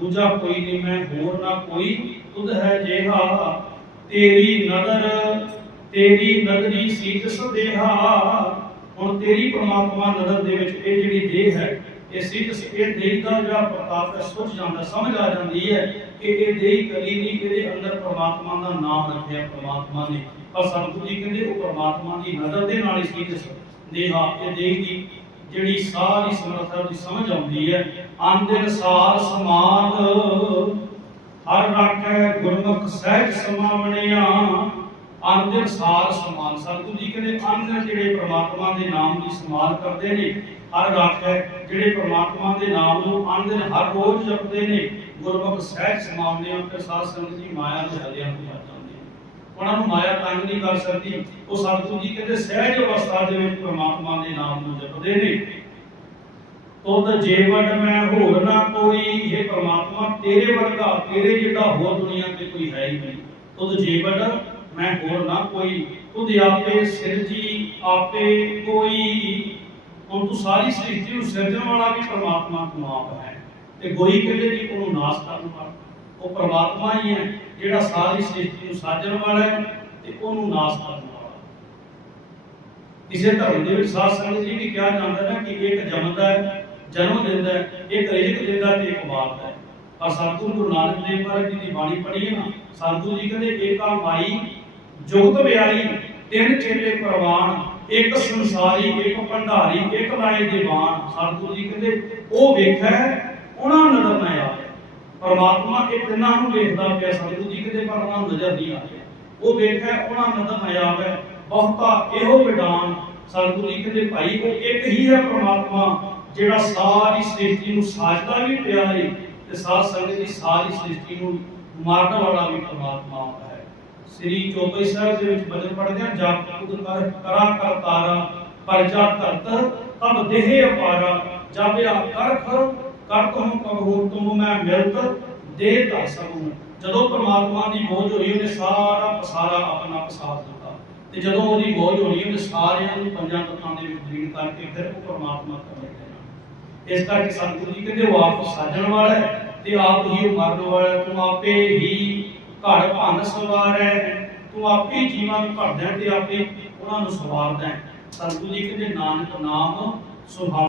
ਦੂਜਾ ਕੋਈ ਨਹੀਂ। ਮੈਂ ਹੋਰ ਨਾ ਕੋਈ ਤੁਧ ਹੈ ਜਿਹਾ। ਤੇਰੀ ਨਦਰ, ਤੇਰੀ ਨਦਰੀ ਸੀਤ ਸਦੇਹਾ। ਹੁਣ ਤੇਰੀ ਪ੍ਰਮਾਤਮਾ ਨਦਰ ਦੇ ਵਿੱਚ ਇਹ ਜਿਹੜੀ ਦੇਹ ਹੈ, ਇਹ ਸੀਤ ਇਹ ਦੇਹ ਦਾ ਜਿਹੜਾ ਪ੍ਰਤਾਪ ਹੈ ਸੁਝ ਜਾਂਦਾ, ਸਮਝ ਆ ਜਾਂਦੀ ਹੈ ਕਿ ਇਹ ਦੇਹ ਕਲੀ ਨਹੀਂ ਇਹਦੇ ਅੰਦਰ ਪ੍ਰਮਾਤਮਾ ਦਾ ਨਾਮ ਰੱਖਿਆ, ਪ੍ਰਮਾਤਮਾ ਨੇ। ਪਰ ਸੰਤੂ ਜੀ ਕਹਿੰਦੇ ਉਹ ਪ੍ਰਮਾਤਮਾ ਦੀ ਨਜ਼ਰ ਦੇ ਨਾਲ ਹੀ ਸੀਤ ਦੇਹਾ, ਇਹ ਦੇਹ ਦੀ ਜਿਹੜੀ ਸਾਰੀ ਸਮਰੱਥਾ ਦੀ ਸਮਝ ਆਉਂਦੀ ਹੈ। ਅੰਦਿਨ ਸਾਰ ਸਮਾਦ, ਹਰ ਰੱਖੈ ਗੁਰਮੁਖ ਸਹਿਜ ਸਮਾਵਣਿਆ। ਅੰਦਿਨ ਸਾਰ ਸਮਾਨ ਸੰਤੂ ਜੀ ਕਹਿੰਦੇ ਅੰਦਰ ਜਿਹੜੇ ਪ੍ਰਮਾਤਮਾ ਦੇ ਨਾਮ ਦੀ ਸਮਾਲ ਕਰਦੇ ਨੇ, ਹਰ ਰੱਖੈ ਜਿਹੜੇ ਪ੍ਰਮਾਤਮਾ ਦੇ ਨਾਮ ਨੂੰ ਅੰਦਿਨ ਹਰ ਰੋਜ਼ ਜਪਦੇ ਨੇ, ਗੁਰਮੁਖ ਸਹਿਜ ਸਮਾਵਣਿਆ ਤੇ ਸਾਧ ਸੰਗਤ ਦੀ ਮਾਇਆ ਦੇ ਹਲਿਆਂ ਨੂੰ ਆ ਜਾਂਦੇ ਉਹਨਾਂ ਨੂੰ ਮਾਇਆ ਤੰਗ ਨਹੀਂ ਕਰ ਸਕਦੀ। ਉਹ ਸਤਿਗੁਰੂ ਜੀ ਕਹਿੰਦੇ, ਸਹਿਜ ਅਵਸਥਾ ਦੇ ਵਿੱਚ ਪ੍ਰਮਾਤਮਾ ਦੇ ਨਾਮ ਨੂੰ ਜਪਦੇ ਨੇ। ਤੁਧ ਜੀਵਨ ਮੈਂ ਹੋਰ ਨਾ ਕੋਈ, ਇਹ ਪ੍ਰਮਾਤਮਾ ਤੇਰੇ ਵਰਗਾ, ਤੇਰੇ ਜਿੱਡਾ ਹੋਰ ਦੁਨੀਆ ਤੇ ਕੋਈ ਹੈ ਹੀ ਨਹੀਂ। ਤੁਧ ਜੀਵਨ ਮੈਂ ਹੋਰ ਨਾ ਕੋਈ। ਤੁਧ ਆਪੇ ਸਿਰਜੀ ਆਪੇ ਕੋਈ। ਹੁਣ ਤੂੰ ਸਾਰੀ ਸ੍ਰਿਸ਼ਟੀ ਨੂੰ ਸਿਰਜਣ ਵਾਲਾ ਵੀ ਪ੍ਰਮਾਤਮਾ ਤੂੰ ਆਪ ਹੈ। ਤੇ ਕੋਈ ਕਹਿੰਦੇ ਜੀ ਉਹਨੂੰ ਨਾਸ਼ ਕਰਨ ਵਾਲਾ। ਉਹ ਪ੍ਰਮਾਤਮਾ ਹੀ ਹੈ, ਜਿਹੜਾ ਸਾਰੀ ਸ੍ਰਿਸ਼ਟੀ ਨੂੰ ਸਾਜਣ ਵਾਲਾ ਹੈ ਤੇ ਉਹਨੂੰ ਨਾਸ਼ ਕਰਨ ਵਾਲਾ। ਕਿਸੇ ਧਰਮ ਦੇ ਵਿੱਚ ਸਾਧ ਸੰਗਤ ਜੀ ਵੀ ਕਿਹਾ ਜਾਂਦਾ ਹੈ ਕਿ ਇੱਕ ਜੰਮਦਾ ਹੈ, ਜਨਮ ਦਿੰਦਾ ਹੈ, ਇੱਕ ਰਿਜ਼ਕ ਦਿੰਦਾ ਤੇ ਇੱਕ ਮਾਰਦਾ ਹੈ। ਪਰ ਸਤਿਗੁਰੂ ਗੁਰੂ ਨਾਨਕ ਦੇਵ ਮਹਾਰਾਜ ਜੀ ਦੀ ਬਾਣੀ ਪੜ੍ਹੀ ਨਾ ਸਤਿਗੁਰੂ ਜੀ ਕਹਿੰਦੇ, ਏਕਾ ਮਾਈ ਜੁਗਤ ਵਿਆਈ ਤਿੰਨ ਚੇਲੇ ਪ੍ਰਵਾਨ, ਇੱਕ ਸੰਸਾਰੀ, ਇੱਕ ਭੰਡਾਰੀ, ਇੱਕ ਲਾਏ ਦੀਵਾਨ। ਸਤਿਗੁਰੂ ਜੀ ਕਹਿੰਦੇ, ਉਹ ਵੇਖਿਆ ਉਹਨਾਂ ਨਜ਼ਰ ਨਾ ਆਇਆ ਪਰਮਾਤਮਾ ਇਹ ਤਿੰਨਾਂ ਨੂੰ ਵੇਖਦਾ ਪਿਆ। ਸਤਿਗੁਰੂ ਜੀ ਕਹਿੰਦੇ, ਪਰ ਉਹਨਾਂ ਨੂੰ ਨਜ਼ਰ ਨਹੀਂ ਆ ਰਿਹਾ ਉਹ ਵੇਖਿਆ, ਉਹਨਾਂ ਨਜ਼ਰ ਨਾ ਆਵੇ। ਬਹੁਤਾ ਇਹੋ ਵਿਡਾਨ। ਸਤਿਗੁਰੂ ਜੀ ਕਹਿੰਦੇ, ਭਾਈ, ਉਹ ਇੱਕ ਹੀ ਹੈ ਪ੍ਰਮਾਤਮਾ, ਜਿਹੜਾ ਸਾਰੀ ਸ੍ਰਿਸ਼ਟੀ ਨੂੰ ਸਾਜਦਾ ਵੀ ਪਿਆ ਹੈ ਤੇ ਸਾਧ ਸੰਗਤ ਦੀ ਸਾਰੀ ਸ੍ਰਿਸ਼ਟੀ ਨੂੰ ਮਾਰਨ ਵਾਲਾ ਵੀ ਪ੍ਰਮਾਤਮਾ ਹੈ। ਸ੍ਰੀ ਚੌਪਈ ਸਾਹਿਬ ਦੇ ਵਿੱਚ ਬਚਨ ਪੜ੍ਹਦੇ ਹਾਂ ਜਪ ਤੁਧ ਕਰ, ਕਰਾ ਕਰ ਪਰਜਾ ਧਰਤ ਤਬ ਦੇਹ ਅਪਾਰਾ ਜਾਬਿਆ ਕਰਖ ਕਰਤ ਹਮ ਕਬਹੂ ਤੁਮ ਮੈਂ ਮਿਲਤ ਦੇਹ ਦਾ ਸਭੂ ਜਦੋਂ ਪ੍ਰਮਾਤਮਾ ਦੀ ਮੋਜ ਹੋਈ, ਉਹਨੇ ਸਾਰਾ ਪਸਾਰਾ ਆਪਣਾ ਪਸਾਰ ਦਿੱਤਾ। ਤੇ ਜਦੋਂ ਉਹਦੀ ਮੋਜ ਹੋਈ ਉਹਨੇ ਸਾਰਿਆਂ ਨੂੰ ਪੰਜਾਂ ਤੱਤਾਂ ਦੇ ਵਿੱਚ ਲੀਨ ਕਰਕੇ ਫਿਰ ਉਹ ਪ੍ਰਮਾਤਮਾ ਕਰ ਦੇਣਾ ਇਸ ਕਰਕੇ ਸਤਿਗੁਰੂ ਜੀ ਕਹਿੰਦੇ, ਉਹ ਆਪ ਸਾਜਣ ਵਾਲਾ ਹੈ, ਤੇ ਆਪ ਹੀ ਉਹ ਮਰਨ ਵਾਲਾ ਤੂੰ ਆਪੇ ਹੀ ਘਰ ਭੰਨ ਸਵਾਰੈ ਤੂੰ ਆਪੇ ਜੀਵਾਂ ਨੂੰ ਘੜਦਾ ਤੇ ਆਪੇ ਉਹਨਾਂ ਨੂੰ ਸਵਾਰਦਾ ਹੈ। ਸਤਿਗੁਰੂ ਜੀ ਕਹਿੰਦੇ ਨਾਨਕ ਨਾਮ ਸੁਭਾ